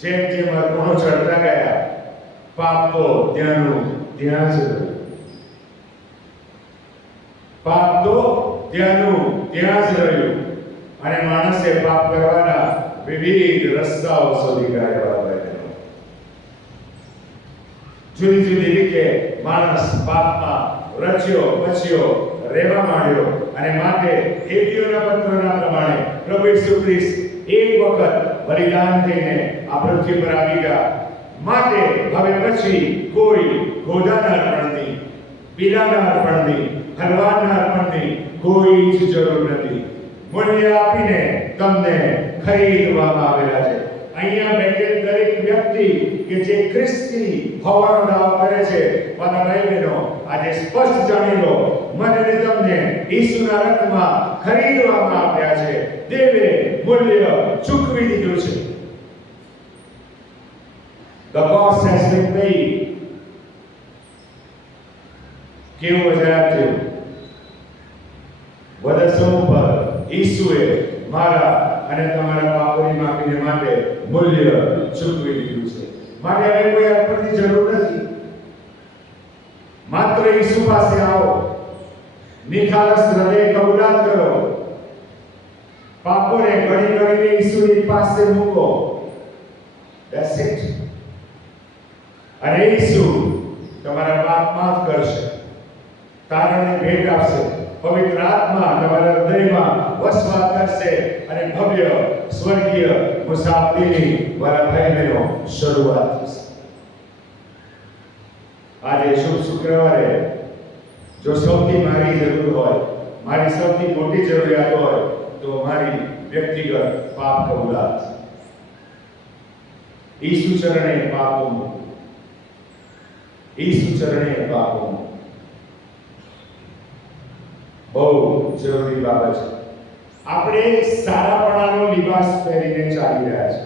જેમ જેમ અર્પણો ચડતા ગયા પાપ તો ત્યાંનું ત્યાં જ રહ્યું. પાપ તો ત્યાંનું ત્યાં જ રહ્યું અને માણસે પાપ કરવાના વિવિધ રસ્તાઓ શોધી કાઢ્યા. જુદી જુદી રીતે માણસ પાપમાં રચ્યો બચ્યો રહેવા માંડ્યો અને માટે એબીઓના પત્રના પ્રમાણે પ્રભુ ઈસુ ખ્રિસ્ત એક વખત બલિદાન થઈને આ પૃથ્વી પર આવી ગયા. માટે હવે પછી કોઈ ગોદાના અર્પણની, પીલાના અર્પણની, હલવાના અર્પણની કોઈ જ જરૂર નથી. મૂલ્ય આપીને તમને ખરીદવામાં આવેલા છે. અહીંયા બેઠેલ દરેક વ્યક્તિ કે જે ખ્રિસ્તી હોવાનો દાવો કરે છે, મારા ભાઈ બહેનો, આજે સ્પષ્ટ જાણી લો, મને ને તમને ઈસુના રક્તમાં ખરીદવામાં આવ્યા છે. દેવે મૂલ્ય ચૂકવી દીધું છે. The cost has been paid. કેવું વજરાપ થયું? વધસમ પર ઈસુએ મારા અને તમારા પાપોની માફીને માટે મૂલ્ય ચૂકવી દીધું છે. માટે હવે કોઈ અર્પણની જરૂર નથી. માત્ર ઈસુ પાસે આવો, નિખાલસ હૃદય કબૂલાત કરો, પાપોને ગણી ગણીને ઈસુની પાસે મૂકો. That's it. અને ઈસુ તમારા પાપ માફ કરશે, તારણની ભેટ આપશે, પવિત્ર આત્મા તમારા હૃદયમાં વસવાટ કરશે અને ભવ્ય સ્વર્ગીય મુસાફરીની મારા ભાઈ બહેનો શરૂઆત થશે. આજે શુભ શુક્રવારે જો સૌથી મારી જરૂર હોય, મારી સૌથી મોટી જરૂરિયાત હોય તો મારી વ્યક્તિગત પાપ કબૂલાત. ઈસુ ચરણે પાપો, ઈસુ ચરણે પાપો બહુ જરૂરી બાબત છે. આપણે સારાપણાનો લિબાસ પહેરીને ચાલી રહ્યા છે.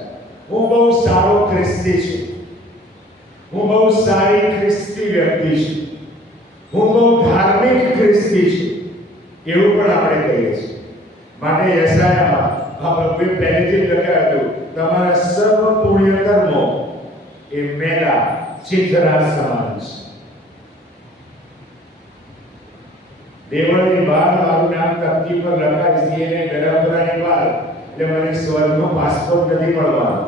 હું બહુ સારો ખ્રિસ્તી છું, હું બહુ સારી ખ્રિસ્તી વ્યક્તિ છું, હું બહુ ધાર્મિક ખ્રિસ્તી છું, એવું પણ આપણે કહીએ છીએ. માટે યશાયામાં આ પ્રભુએ પહેલેથી જ લખ્યું હતું, તમારા સર્વ પુણ્ય કર્મો એ મેલા ચિત્રા સમાન છે. દેવળની બહાર મારું નામ તકતી પર લખાય છે અને ગરાબરાની બહાર, એટલે મને સ્વર્ગનો પાસપોર્ટ નથી મળવાનો.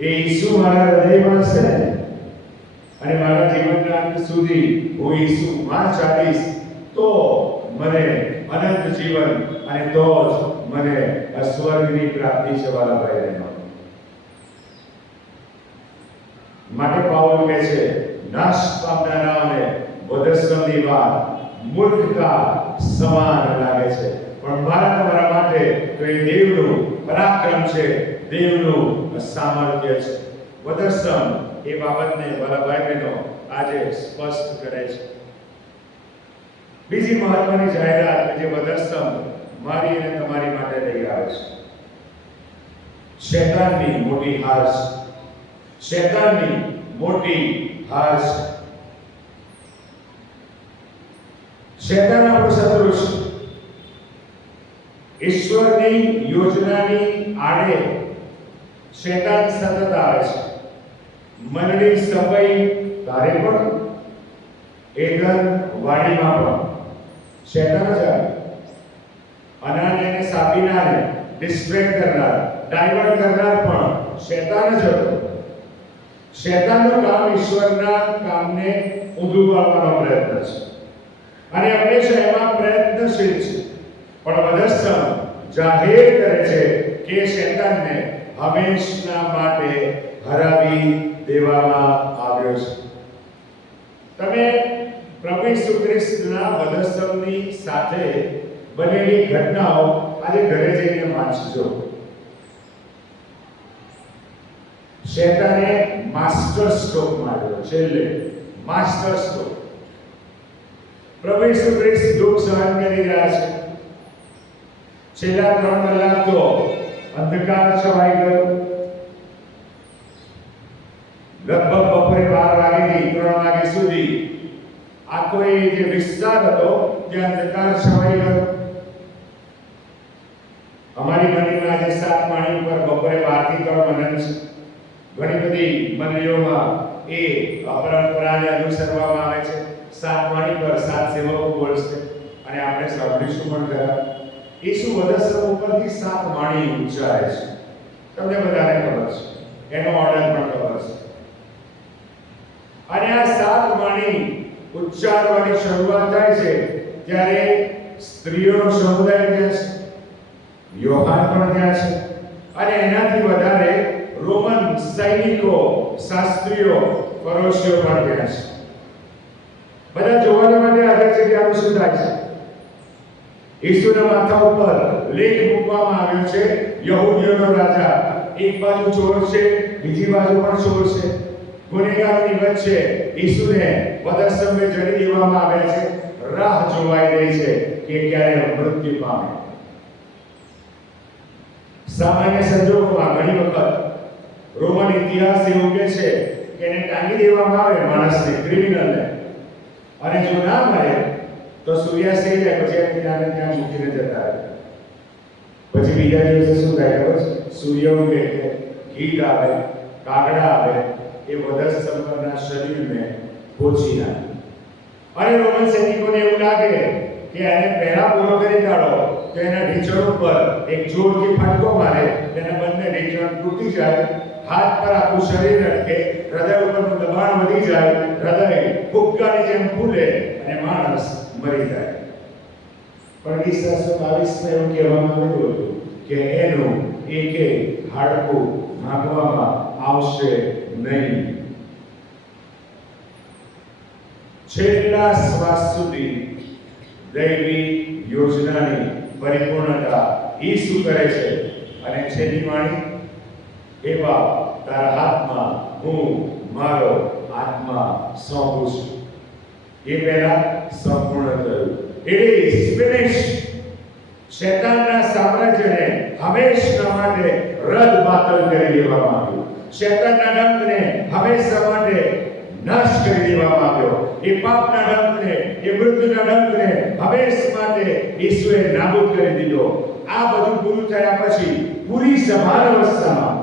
એ ઈસુ મારા હૃદયમાં છે અને મારા જીવનના અંત સુધી હું ઈસુમાં ચાલીશ તો મને અનંત જીવન અને તો જ મને સ્વર્ગની પ્રાપ્તિ છે. વાલા ભાઈ બહેનો, માટે પાઉલ કહે છે, નાશ પામનારાઓને વધસ્તંભની વાત મૂર્ખતા સમાન લાગે છે, પણ મારા તમારા માટે તો એ દેવનું પરાક્રમ છે, દેવનું સામર્થ્ય છે. વધસ્તંભ એ બાબતને મારા ભાઈ બહેનો આજે સ્પષ્ટ કરે છે. બીજી મહત્વની જાહેરાત જે વધસ્તંભ મારી અને તમારી માટે લઈ આવે છે, શૈતાનની મોટી હાર છે. શૈતાનની મોટી હાર છે. શેતાન આપણો શત્રુ છે. ઈશ્વરની યોજનાની આડે શેતાન સતત આવે છે. મનની સફાઈ તારે પણ એગન વાડીમાં પણ શેતાન જ આવે. અનાને અને સાબીનાને ડિસ્ટ્રેક્ટ કરનાર, ડાયવર્ટ કરનાર પણ શેતાન જ હતો. શેતાનનું કામ ઈશ્વરના કામને ઊંધું પાડવાનો પ્રયત્ન છે અને હંમેશા એમાં પ્રયત્નશીલ છે. પણ વધસ્તંભ જાહેર કરે છે કે શેતાનને હંમેશના માટે હરાવી દેવામાં આવ્યો છે. તમે પ્રભુ ઈસુ ખ્રિસ્તના વધસ્તંભની સાથે બનેલી ઘટનાઓ આજે ઘરે જઈને વાંચજો. શેતાને માસ્ટર સ્ટ્રોક માર્યો. છેલ્લે માસ્ટર સ્ટ્રોક. પ્રભુ ઈસુ ખ્રિસ્ત દુઃખ સહન કરી રહ્યા છે. છેલ્લા 3 કલાક તો અંધકાર છવાઈ ગયો. લગભગ બપોરે 12 વાગ્યાથી 3 વાગ્યા સુધી આખો એ જે વિસ્તાર હતો ત્યાં અંધકાર છવાઈ ગયો. અમારી મંદિરમાં આજે 7 માળી ઉપર બપોરે 12 થી 3 મનન છે. ઘણી બધી મંદિરોમાં એ પરંપરાને અનુસરવામાં આવે છે. 7 માળી પર 7 સેવકો બોલશે અને આપણે સાંભળીશું પણ ખરા. ઈસુ વધસ્તંભ ઉપરથી 7 માળી ઊંચાય છે. તમને બધાને ખબર છે, એનો ઓર્ડર પણ ખબર છે. અને આ 7 માળી ઉચ્ચારવાની શરૂઆત થાય છે ત્યારે સ્ત્રીઓનો સમુદાય ત્યાં છે, યોહાન પણ ત્યાં છે અને એનાથી વધારે રોમન સૈનિકો, શાસ્ત્રીઓ, ફરોશીઓ પણ ત્યાં છે. બધા જોવા માટે હાજર છે કે આનું શું થાય છે. ઈસુના માથા ઉપર લેખ મૂકવામાં આવ્યો છે યહૂદીઓનો રાજા. એક બાજુ ચોર છે, બીજી બાજુ પણ ચોર છે. ગુનેગારોની વચ્ચે ઈસુને વધસ્તંભે જડી દેવામાં આવ્યા છે. રાહ જોવાઈ રહી છે કે ક્યારે મૃત્યુ પામે. સામાન્ય સંજોગોમાં ઘણી વખત રોમન ઇતિહાસ એવું કહે છે કે એને ટાંગી દેવામાં આવે માણસને, ક્રિમિનલને, અને જો ના મળે તો સૂર્યાસ્ત થઈ જાય પછી એને ત્યાં મૂકીને જતા રહે. પછી બીજા દિવસે શું થાય ખબર છે? સૂર્ય ઉગે એટલે ગીત આવે, કાગડા આવે, એ વધસ્તંભ પરના શરીરને પોચી નાખે. અને રોમન સૈનિકોને એવું લાગે કે એને પહેલા પૂરો કરી કાઢો તો એના ઢીંચણ ઉપર એક જોરથી ફટકો મારે, તેના બંને ઢીંચણ તૂટી જાય, હાથ પર આખું શરીર અટકે, હૃદય ઉપરનું દબાણ વધી જાય, હૃદય ફુગ્ગાની જેમ ફૂલે અને માણસ મરી જાય. પણ ઈસા 22 એવું કહેવામાં આવ્યું હતું કે એનું એક હાડકું ભાંગવામાં આવશે નહીં. છેલ્લા શ્વાસ સુધી દૈવી યોજનાની પરિપૂર્ણતા ઈસુ કરે છે. અને છેલ્લી વાણી, હે બાપ, તારા હાથમાં હું મારો આત્મા સોંપું છું. એ પહેલા સંપૂર્ણ થયું. It is finished. શેતાનના સામ્રાજ્યને હંમેશા માટે રદ-બાતલ કરી દેવામાં આવ્યું. શેતાનના ડંકને હંમેશા માટે નાશ કરી દેવામાં આવ્યો. એ પાપના ડંકને, એ મૃત્યુના ડંકને હંમેશા માટે ઈસુએ નાબૂદ કરી દીધો. આ બધું પૂરું થયા પછી પૂરી સમાન અવસ્થામાં,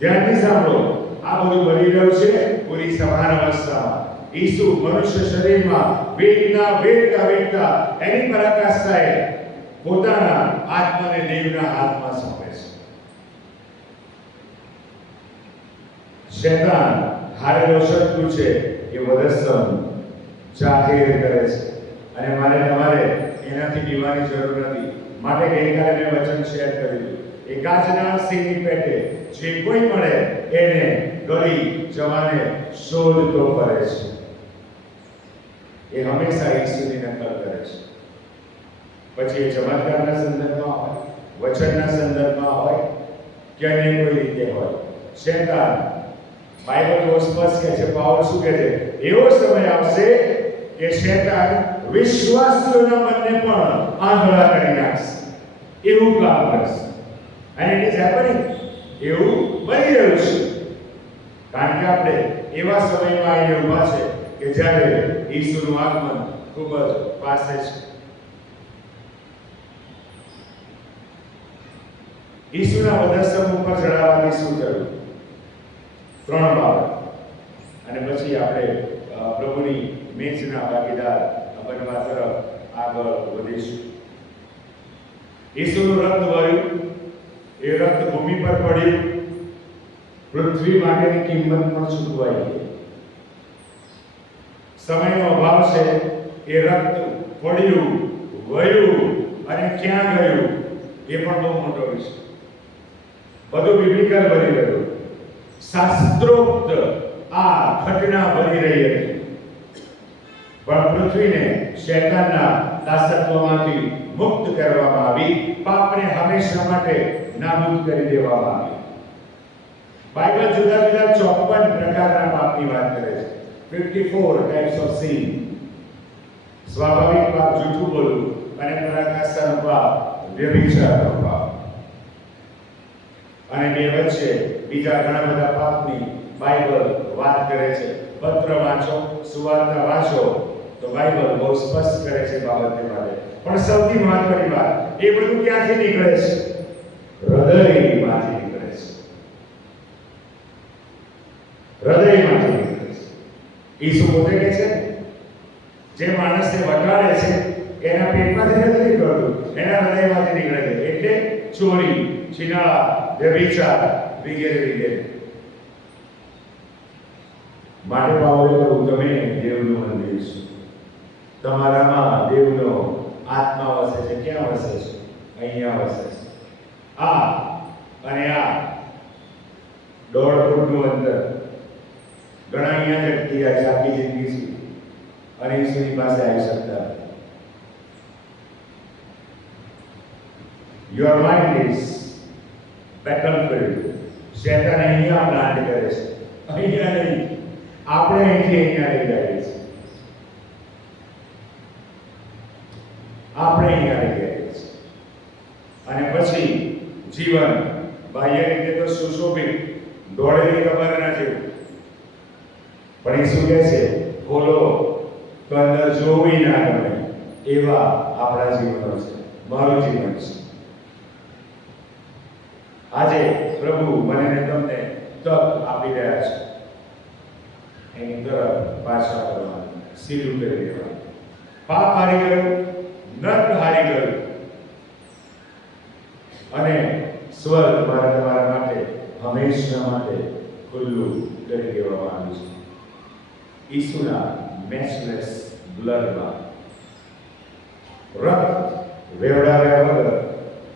ધ્યાનથી સાંભળો, આ બધું બની રહ્યું છે પૂરી સમાન અવસ્થામાં. ઈસુ મનુષ્ય શરીરમાં વેદના વેદતા એની પરાકાષ્ઠાએ પોતાના આત્માને દેવના હાથમાં સોંપે છે. શેતાન હારેલો શત્રુ છે એ વધસ્તંભ જાહેર કરે છે. અને મારે તમારે એનાથી બીવાની જરૂર નથી. માટે ગઈકાલે મેં વચન શેર કર્યું, એ કાચના સિંહની પેટે જે કોઈ મળે એને ગળી જવાને શોધતો કરે છે. એ હંમેશા ઈસુની નકલ કરે છે. પછી એ ચમત્કારના સંદર્ભમાં હોય, વચનના સંદર્ભમાં હોય કે અન્ય કોઈ રીતે હોય, શેતાન, બાઇબલ બહુ સ્પષ્ટ કહે છે, પાઉલ શું કહે છે? એવો સમય આવશે કે શેતાન વિશ્વાસીઓના મનને પણ આંધળા કરી નાખશે. એવું કામ કરશે. અને ઇટ ઇઝ હેપનિંગ. એવું બની રહ્યું છે. કારણ કે આપણે એવા સમયમાં આવીને ઊભા છે કે જ્યારે ઈસુનું આગમન ખૂબ જ પાસે છે. ઈસુના વધસ્તંભ ઉપર ચડાવવાની શું થયું? 3 બાબત. અને પછી આપણે પ્રભુની મેચના ભાગીદાર બનવા તરફ આગળ વધીશું. ઈસુનું રક્ત વહ્યું, એ રક્ત ભૂમિ પર પડ્યું, પૃથ્વી માટેની કિંમત પણ ચૂકવાઈ ગઈ. સમયનો અભાવ છે, એ રક્ત પડ્યું, વહ્યું અને ક્યાં ગયું એ પણ બહુ મોટો વિષય. બધું બિબ્લિકલ બની રહ્યું, શાસ્ત્રોક્ત આ ઘટના બની રહી હતી. પણ પૃથ્વીને શૈતાનના દાસત્વમાંથી મુક્ત કરવામાં આવી, પાપને હંમેશા માટે નાબૂદ કરી દેવામાં આવી. બાઇબલ જુદા જુદા 54 પ્રકારના પાપની વાત કરે છે. 54 types of sin. સ્વાભાવિક પાપ, જૂઠું બોલવું, અને પરાકાષ્ઠાનો પાપ, વ્યભિચારનો પાપ. અને બે વચ્ચે બીજા ઘણા બધા પાપની બાઇબલ વાત કરે છે. પત્ર વાંચો, સુવાર્તા વાંચો તો બાઇબલ બહુ સ્પષ્ટ કરે છે બાબતને માટે. પણ સૌથી મહત્વની વાત, એ બધું ક્યાંથી નીકળે છે? હૃદયમાંથી નીકળે છે. હૃદયમાંથી નીકળે છે. ઈસુ પોતે કહે છે, જે માણસને વટાળે છે એના પેટમાંથી નથી નીકળતું, એના હૃદયમાંથી નીકળે છે. એટલે ચોરી, છિનાળા, વ્યભિચાર વગેરે વગેરે. માટે પાવલે કહ્યું, તમે દેવનું મંદિર છો, તમારામાં દેવનો આત્મા વસે છે. ક્યાં વસે છે? અહીંયા વસે છે. આ અને આ 1.5 ફૂટનું અંતર. ઘણા અહીંયા જ અટકી જાય છે આખી જિંદગી સુધી, અને ઈસુની પાસે આવી શકતા નથી. Your mind is battlefield. શૈતાન અહીંયા પ્લાન્ટ કરે છે, અહીંયા નહીં. આપણે અહીંથી અહીંયા લઈ જઈએ છીએ. આપણે અહીંયા લઈ જઈએ છીએ. અને પછી જીવન બાહ્ય રીતે તો સુશોભિત, દોડેલી કબરના જેવું. પણ એ શું કહે છે? ખોલો તો અંદર જોવી ના ગમે એવા આપણા જીવનો છે, મારું જીવન છે. આજે પ્રભુ મને ને તમને તક આપી રહ્યા છે એની તરફ પાછા વળવાનું, સીધું કરી દેવાનું. પાપ હારી ગયું, નર્ક હારી ગયું, અને સ્વર્ગ મારા તમારા માટે હંમેશા માટે ખુલ્લું કરી દેવામાં આવ્યું છે. ઈસુના મેચલેસ બ્લડમાં રક્ત વેવડાવ્યા વગર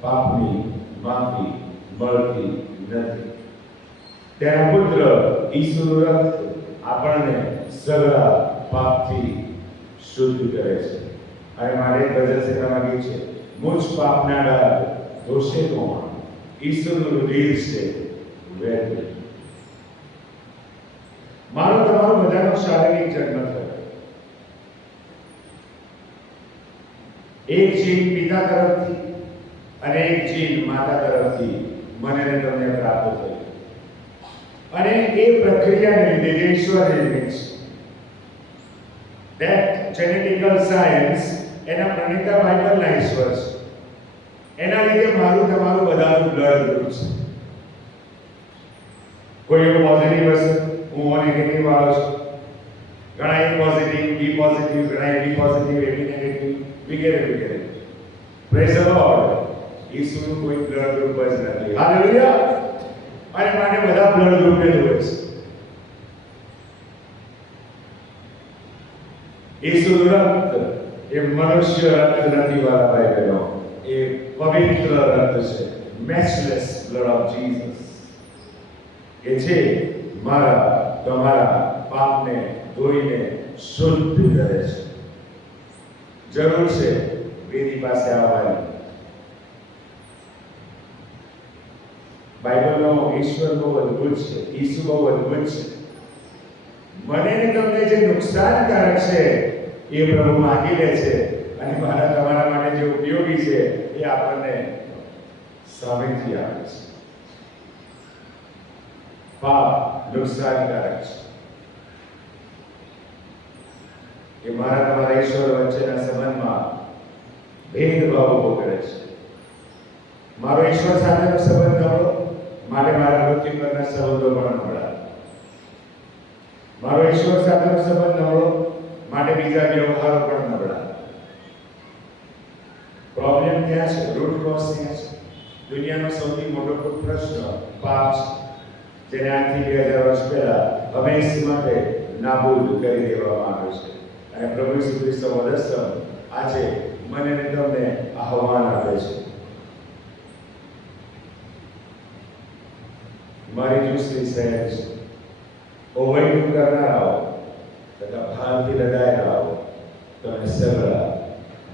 પાપની માફી મળતી નથી. તેના પુત્ર ઈસુનું રક્ત આપણને સગળા પાપથી શુદ્ધ કરે છે. અને મારે ભજન શેખામાં કહ્યું છે, મુझ પાપના ડાળ ધોશે કોણ, ઈસુનું રુધિર છે વેદ. મારો તમારો બધાનો શારીરિક જન્મ થયો. એક જીન પિતા તરફથી અને એક જીન માતા તરફથી મને ને તમને પ્રાપ્ત થયું. અને એ પ્રક્રિયાને લીધે જે ઈશ્વરે નિર્મિત છે, that genetical science, એના પ્રણેતા બાઇબલના ઈશ્વર છે. એના લીધે મારું તમારું બધાનું બ્લડ ગ્રુપ છે. કોઈ પોઝિટિવ હશે, હું નેગેટિવ વાળો છું. ઘણા એ પોઝિટિવ, બી પોઝિટિવ, ઘણા એ બી પોઝિટિવ, એબી નેગેટિવ વગેરે વગેરે. Praise the lord. ઈસુનું કોઈ બ્લડ ગ્રુપ જ નથી. હાલેલુયા. અને માટે બધા બ્લડ ગ્રુપને જોડે છે. ઈસુનું રક્ત એ મનુષ્ય રક્ત નથી વાળા ભાઈ બહેનો, એ પવિત્ર રક્ત છે. મેચલેસ બ્લડ ઓફ જીસસ. એ છે મારા તમારા પાપને ધોઈને શુદ્ધ કરે છે. જરૂર છે વેદી પાસે આવવાની. બાઇબલનો ઈશ્વર બહુ અદ્ભુત છે, ઈસુ બહુ અદ્ભુત છે. મને ને તમને જે નુકસાનકારક છે એ પ્રભુ માંગી લે છે, અને મારા તમારા માટે જે ઉપયોગી છે એ આપણને સામેથી આપે છે. પાપ નુકસાનકારક છે. એ મારા તમારા ઈશ્વર વચ્ચેના સંબંધમાં ભેદભાવ ઉભો કરે છે. મારો ઈશ્વર સાથેનો સંબંધ નબળો, માટે મારા મૃત્યુ પરના સંબંધો પણ નબળા. મારો ઈશ્વર સાથેનો સંબંધ નબળો, માટે બીજા વ્યવહારો પણ નબળા. પ્રોબ્લેમ ત્યાં છે, રૂટ કોઝ ત્યાં છે. દુનિયાનો સૌથી મોટો પ્રશ્ન પાપ છે, જેને આજથી 2000 વર્ષ પહેલા હંમેશા માટે નાબૂદ કરી દેવામાં આવ્યો છે. અને પ્રભુ ઈસુ ખ્રિસ્તનો વરસમ આજે મને અને તમને આહ્વાન આપે છે. મારી દૃષ્ટિ સહેજ છે. ઓવરડ્યુ કરનારાઓ તથા ભાવથી લડાયેલાઓ, તમે સગળા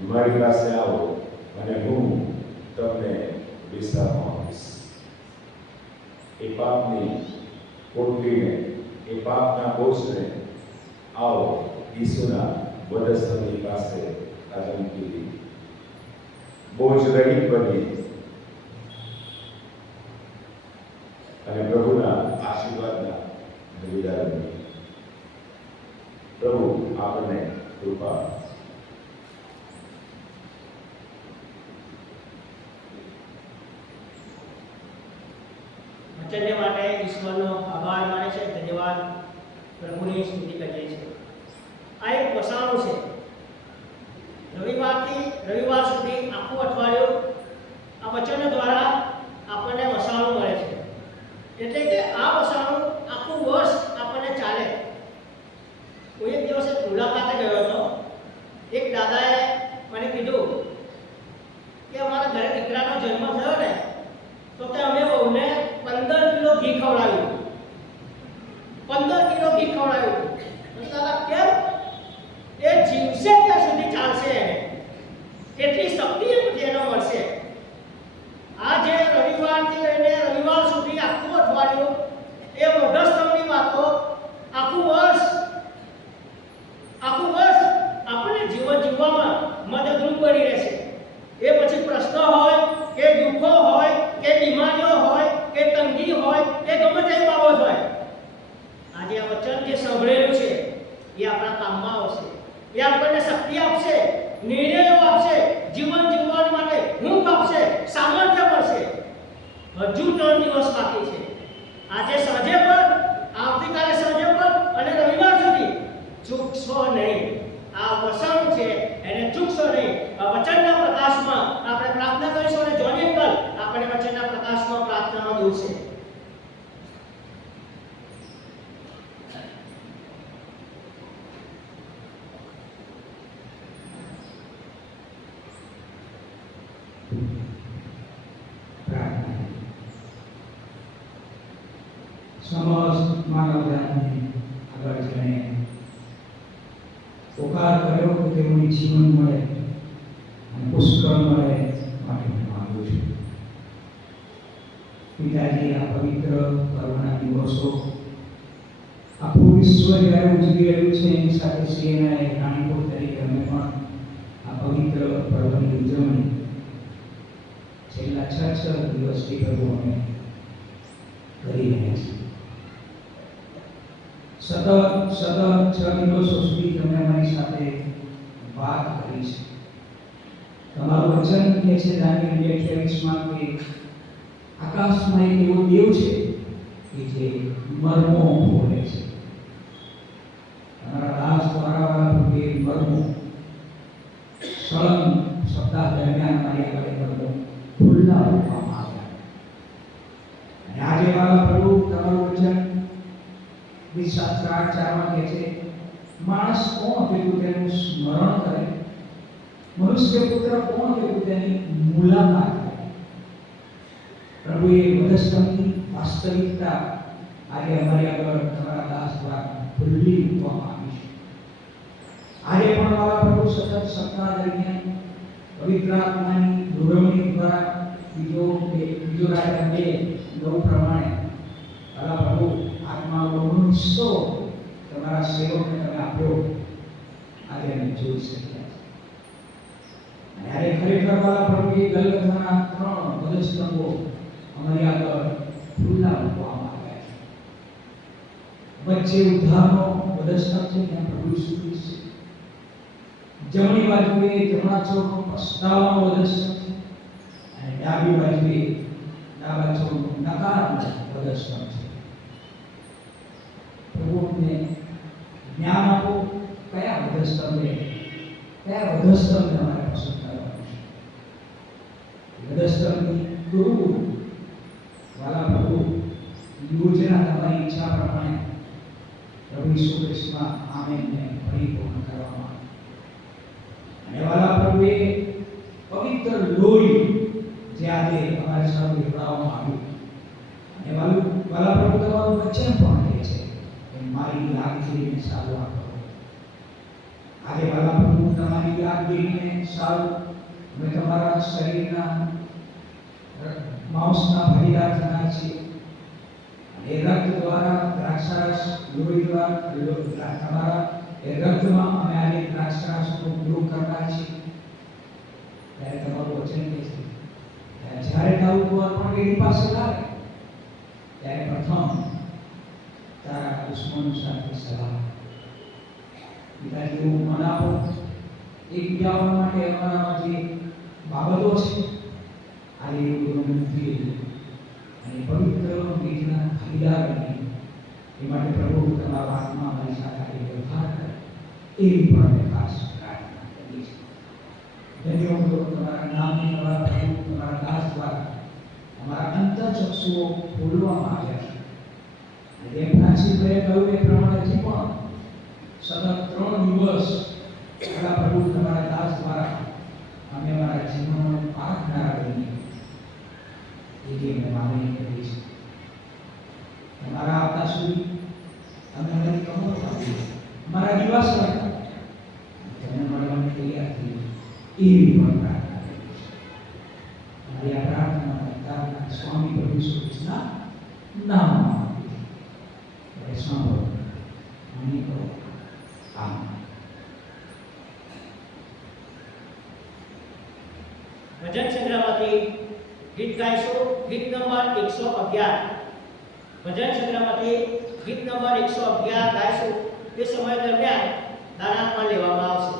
મારી પાસે આવો અને હું તમને વિશ્રામ આપીશ. એ પાપની પોટલીને, એ પાપના બોજને આવો ઈસુના વધસ્તંભની પાસે આજે મૂકી દીધી. બોજ રહિત બની અને પ્રભુના આશીર્વાદના ભાગીદાર બની. પ્રભુ આપણને કૃપા. વચનને માટે ઈશ્વરનો આભાર માને છે, ધન્યવાદ, પ્રભુની સ્તુતિ કરીએ છીએ. આ એક વસાણું છે. રવિવારથી રવિવાર સુધી આખું અઠવાડિયું આ વચન દ્વારા આપણને વસાણું મળે છે. એટલે કે આ વસાણું આખું વર્ષ આપણને ચાલે. હું એક દિવસે મુલાકાતે ગયો હતો. એક દાદાએ મને કીધું કે અમારા ઘરે દીકરાનો જન્મ થયો ને, તો કે અમે બહુને 15 કિલો ઘી ખવડાવ્યું. 15 કિલો ઘી ખવડાવ્યું. દાદા કેમ? એ જીવશે ત્યાં સુધી ચાલશે એને, એટલી શક્તિ એનો મળશે. આ જે રવિવારથી લઈને રવિવાર સુધી આખું અઠવાડિયું એ મધસ્તંભની વાતો, આખું વર્ષ આપણને જીવન જીવવામાં મદદરૂપ બની રહેશે. એ પછી પ્રશ્ન હોય કે દુઃખો હોય કે બીમારીઓ હોય કે તંગી હોય કે ગમે તેવી બાબત હોય, આજે આ વચન જે સાંભળેલું છે એ આપણા કામમાં આવશે. એ આપણને શક્તિ આપશે, નિર્ણયો આપશે, જીવન જીવવા માટે હૂંફ આપશે, સામર્થ્ય મળશે. હજુ 3 દિવસ બાકી છે. આજે સાંજે પર, આવતીકાલે સાંજે પર અને રવિવાર સુધી ચૂકશો નહીં. આ વસન છે એને ચૂકશો નહીં. આ વચનના પ્રકાશમાં આપણે પ્રાર્થના કરીશું અને જોની અંકલ આપણે વચનના પ્રકાશમાં પ્રાર્થનાનો દિવસ છે. સમસ્ત માનવજાતને આગળ જઈને પોકાર કર્યો કે તેઓને જીવન મળે અને પુષ્કળ મળે, માટે હું માંગુ છું. પિતાજી, આ પવિત્ર પર્વના દિવસો આખું વિશ્વ જ્યારે ઉજવી રહ્યું છે, એની સાથે સિંહના એક નાનકો તરીકે અમે પણ આ પવિત્ર પર્વની ઉજવણી છેલ્લા 6 દિવસથી પ્રભુ અમે કરી રહ્યા છીએ. સતત 6 દિવસો સુધી તમે અમારી સાથે વાત કરી છે. તમારું વચન કહે છે દાનિયેલ 2:28માં કે આકાશમાં એક એવો દેવ છે કે જે મર્મો ખોલે છે. તમારા દાસ દ્વારા એ મર્મો સળંગ સપ્તાહ દરમિયાન મારી આગળ મર્મો ખુલ્લા મૂકવામાં આવ્યા. અને આજે મારા પ્રભુ તમારું વચન શાસ્ત્ર 8:4માં કહે છે, માણસ કોણ કે તું તેનું સ્મરણ કરે, મનુષ્ય પુત્ર કોણ કે તું તેની મુલાકાત કરે. પ્રભુએ વધસ્તંભની વાસ્તવિકતા આજે અમારી આગળ તમારા દાસ દ્વારા ખુલ્લી મૂકવામાં આવી છે. આજે પણ મારા પ્રભુ સતત સપ્તાહ દરમિયાન પવિત્ર આત્માની દોરવણી દ્વારા બીજો રાજા 2:9 પ્રમાણે મારા પ્રભુ આત્માનો હિસ્સો તમારા સેવકને તમે આપ્યો. આજે અમે જોઈ શક્યા છે. આજે ખરેખર મારા પ્રભુએ ગલગથાના 3 વધસ્તંભો અમારી આગળ ખુલ્લા મૂકવામાં આવ્યા છે. વચ્ચે ઉદ્ધારનો વધસ્તંભ છે, ત્યાં પ્રભુ ઈસુ ખ્રિસ્ત છે. જમણી બાજુએ જમણા ચોરનો પસ્તાવાનો વધસ્તંભ છે અને ડાબી બાજુએ ડાબા ચોરનો નકારાત્મક વધસ્તંભ છે. પ્રભુને જ્ઞાન આપો કયા વધસ્તંભને અમારે પસંદ કરવાનું છે. વધસ્તંભની ગુરુ વાલા પ્રભુ યોજના તમારી ઈચ્છા પ્રમાણે પ્રભુ ઈસુ ખ્રિસ્તમાં આમેનને પરિપૂર્ણ કરવામાં અને વાલા પ્રભુએ પવિત્ર લોહી જે આજે અમારે સામે લેવડાવવામાં આવ્યું અને વાલા પ્રભુ તમારું વચન પણ કહે છે કે મારી યાદગીરીને સારું આપો. આજે વાલા પ્રભુ તમારી યાદગીરીને સારું અમે તમારા શરીરના માંસના ભાગીદાર થનાર છીએ અને રક્ત દ્વારા દ્રાક્ષારસ લોહી દ્વારા તમારા એ રક્તમાં અમે આજે દ્રાક્ષારસનો ઉપયોગ કરનાર છીએ. ત્યારે તમારું વચન કહે છે જ્યારે તારું અર્પણ વેદી પાસે લાવે ત્યારે પ્રથમ તારા દુશ્મનો સાથે સલાહ પિતાજી મન આપો એકબીજા માટે અમારામાં જે બાબતો છે આજે એવું નથી અને પવિત્ર બીજના ભાગીદાર બની એ માટે પ્રભુ તમારા આત્મા અમારી સાથે આજે વ્યવહાર કરે એવી પણ અમે ખાસ પ્રાર્થના કરીએ છીએ. ધન્યવાદ તમારા નામની તમારા પ્રભુ તમારા દાસ દ્વારા અમારા અંતરચક્ષુઓ ખોલવામાં આવ્યા છે અને જેમ ફ્રાન્સિસભાઈએ કહ્યું એ પ્રમાણે હજી પણ સતત 3 દિવસ આપણા પ્રભુ તમારા દાસ દ્વારા અમે અમારા જીવનનો પાઠનારા બનીએ એવી અમે માગણી કરીએ છીએ. તમારા આવતા સુધી અમે અમારી કમર આપીએ અમારા દિવસ કરતા તમને મળવાની તૈયાર થઈએ એવી પણ પ્રાર્થના કરીએ છીએ. અમારી આ પ્રાર્થના કરતા સ્વામી પ્રભુ ઈસુ ખ્રિસ્તના નામમાં સાંભળો માની કરો. આમેન. ભજન સંગ્રહમાંથી ગીત ગાઈશું. ગીત નંબર 111. ભજન સંગ્રહમાંથી ગીત નંબર 111 ગાઈશું. તે સમય દરમિયાન દાનામાં લેવામાં આવશે.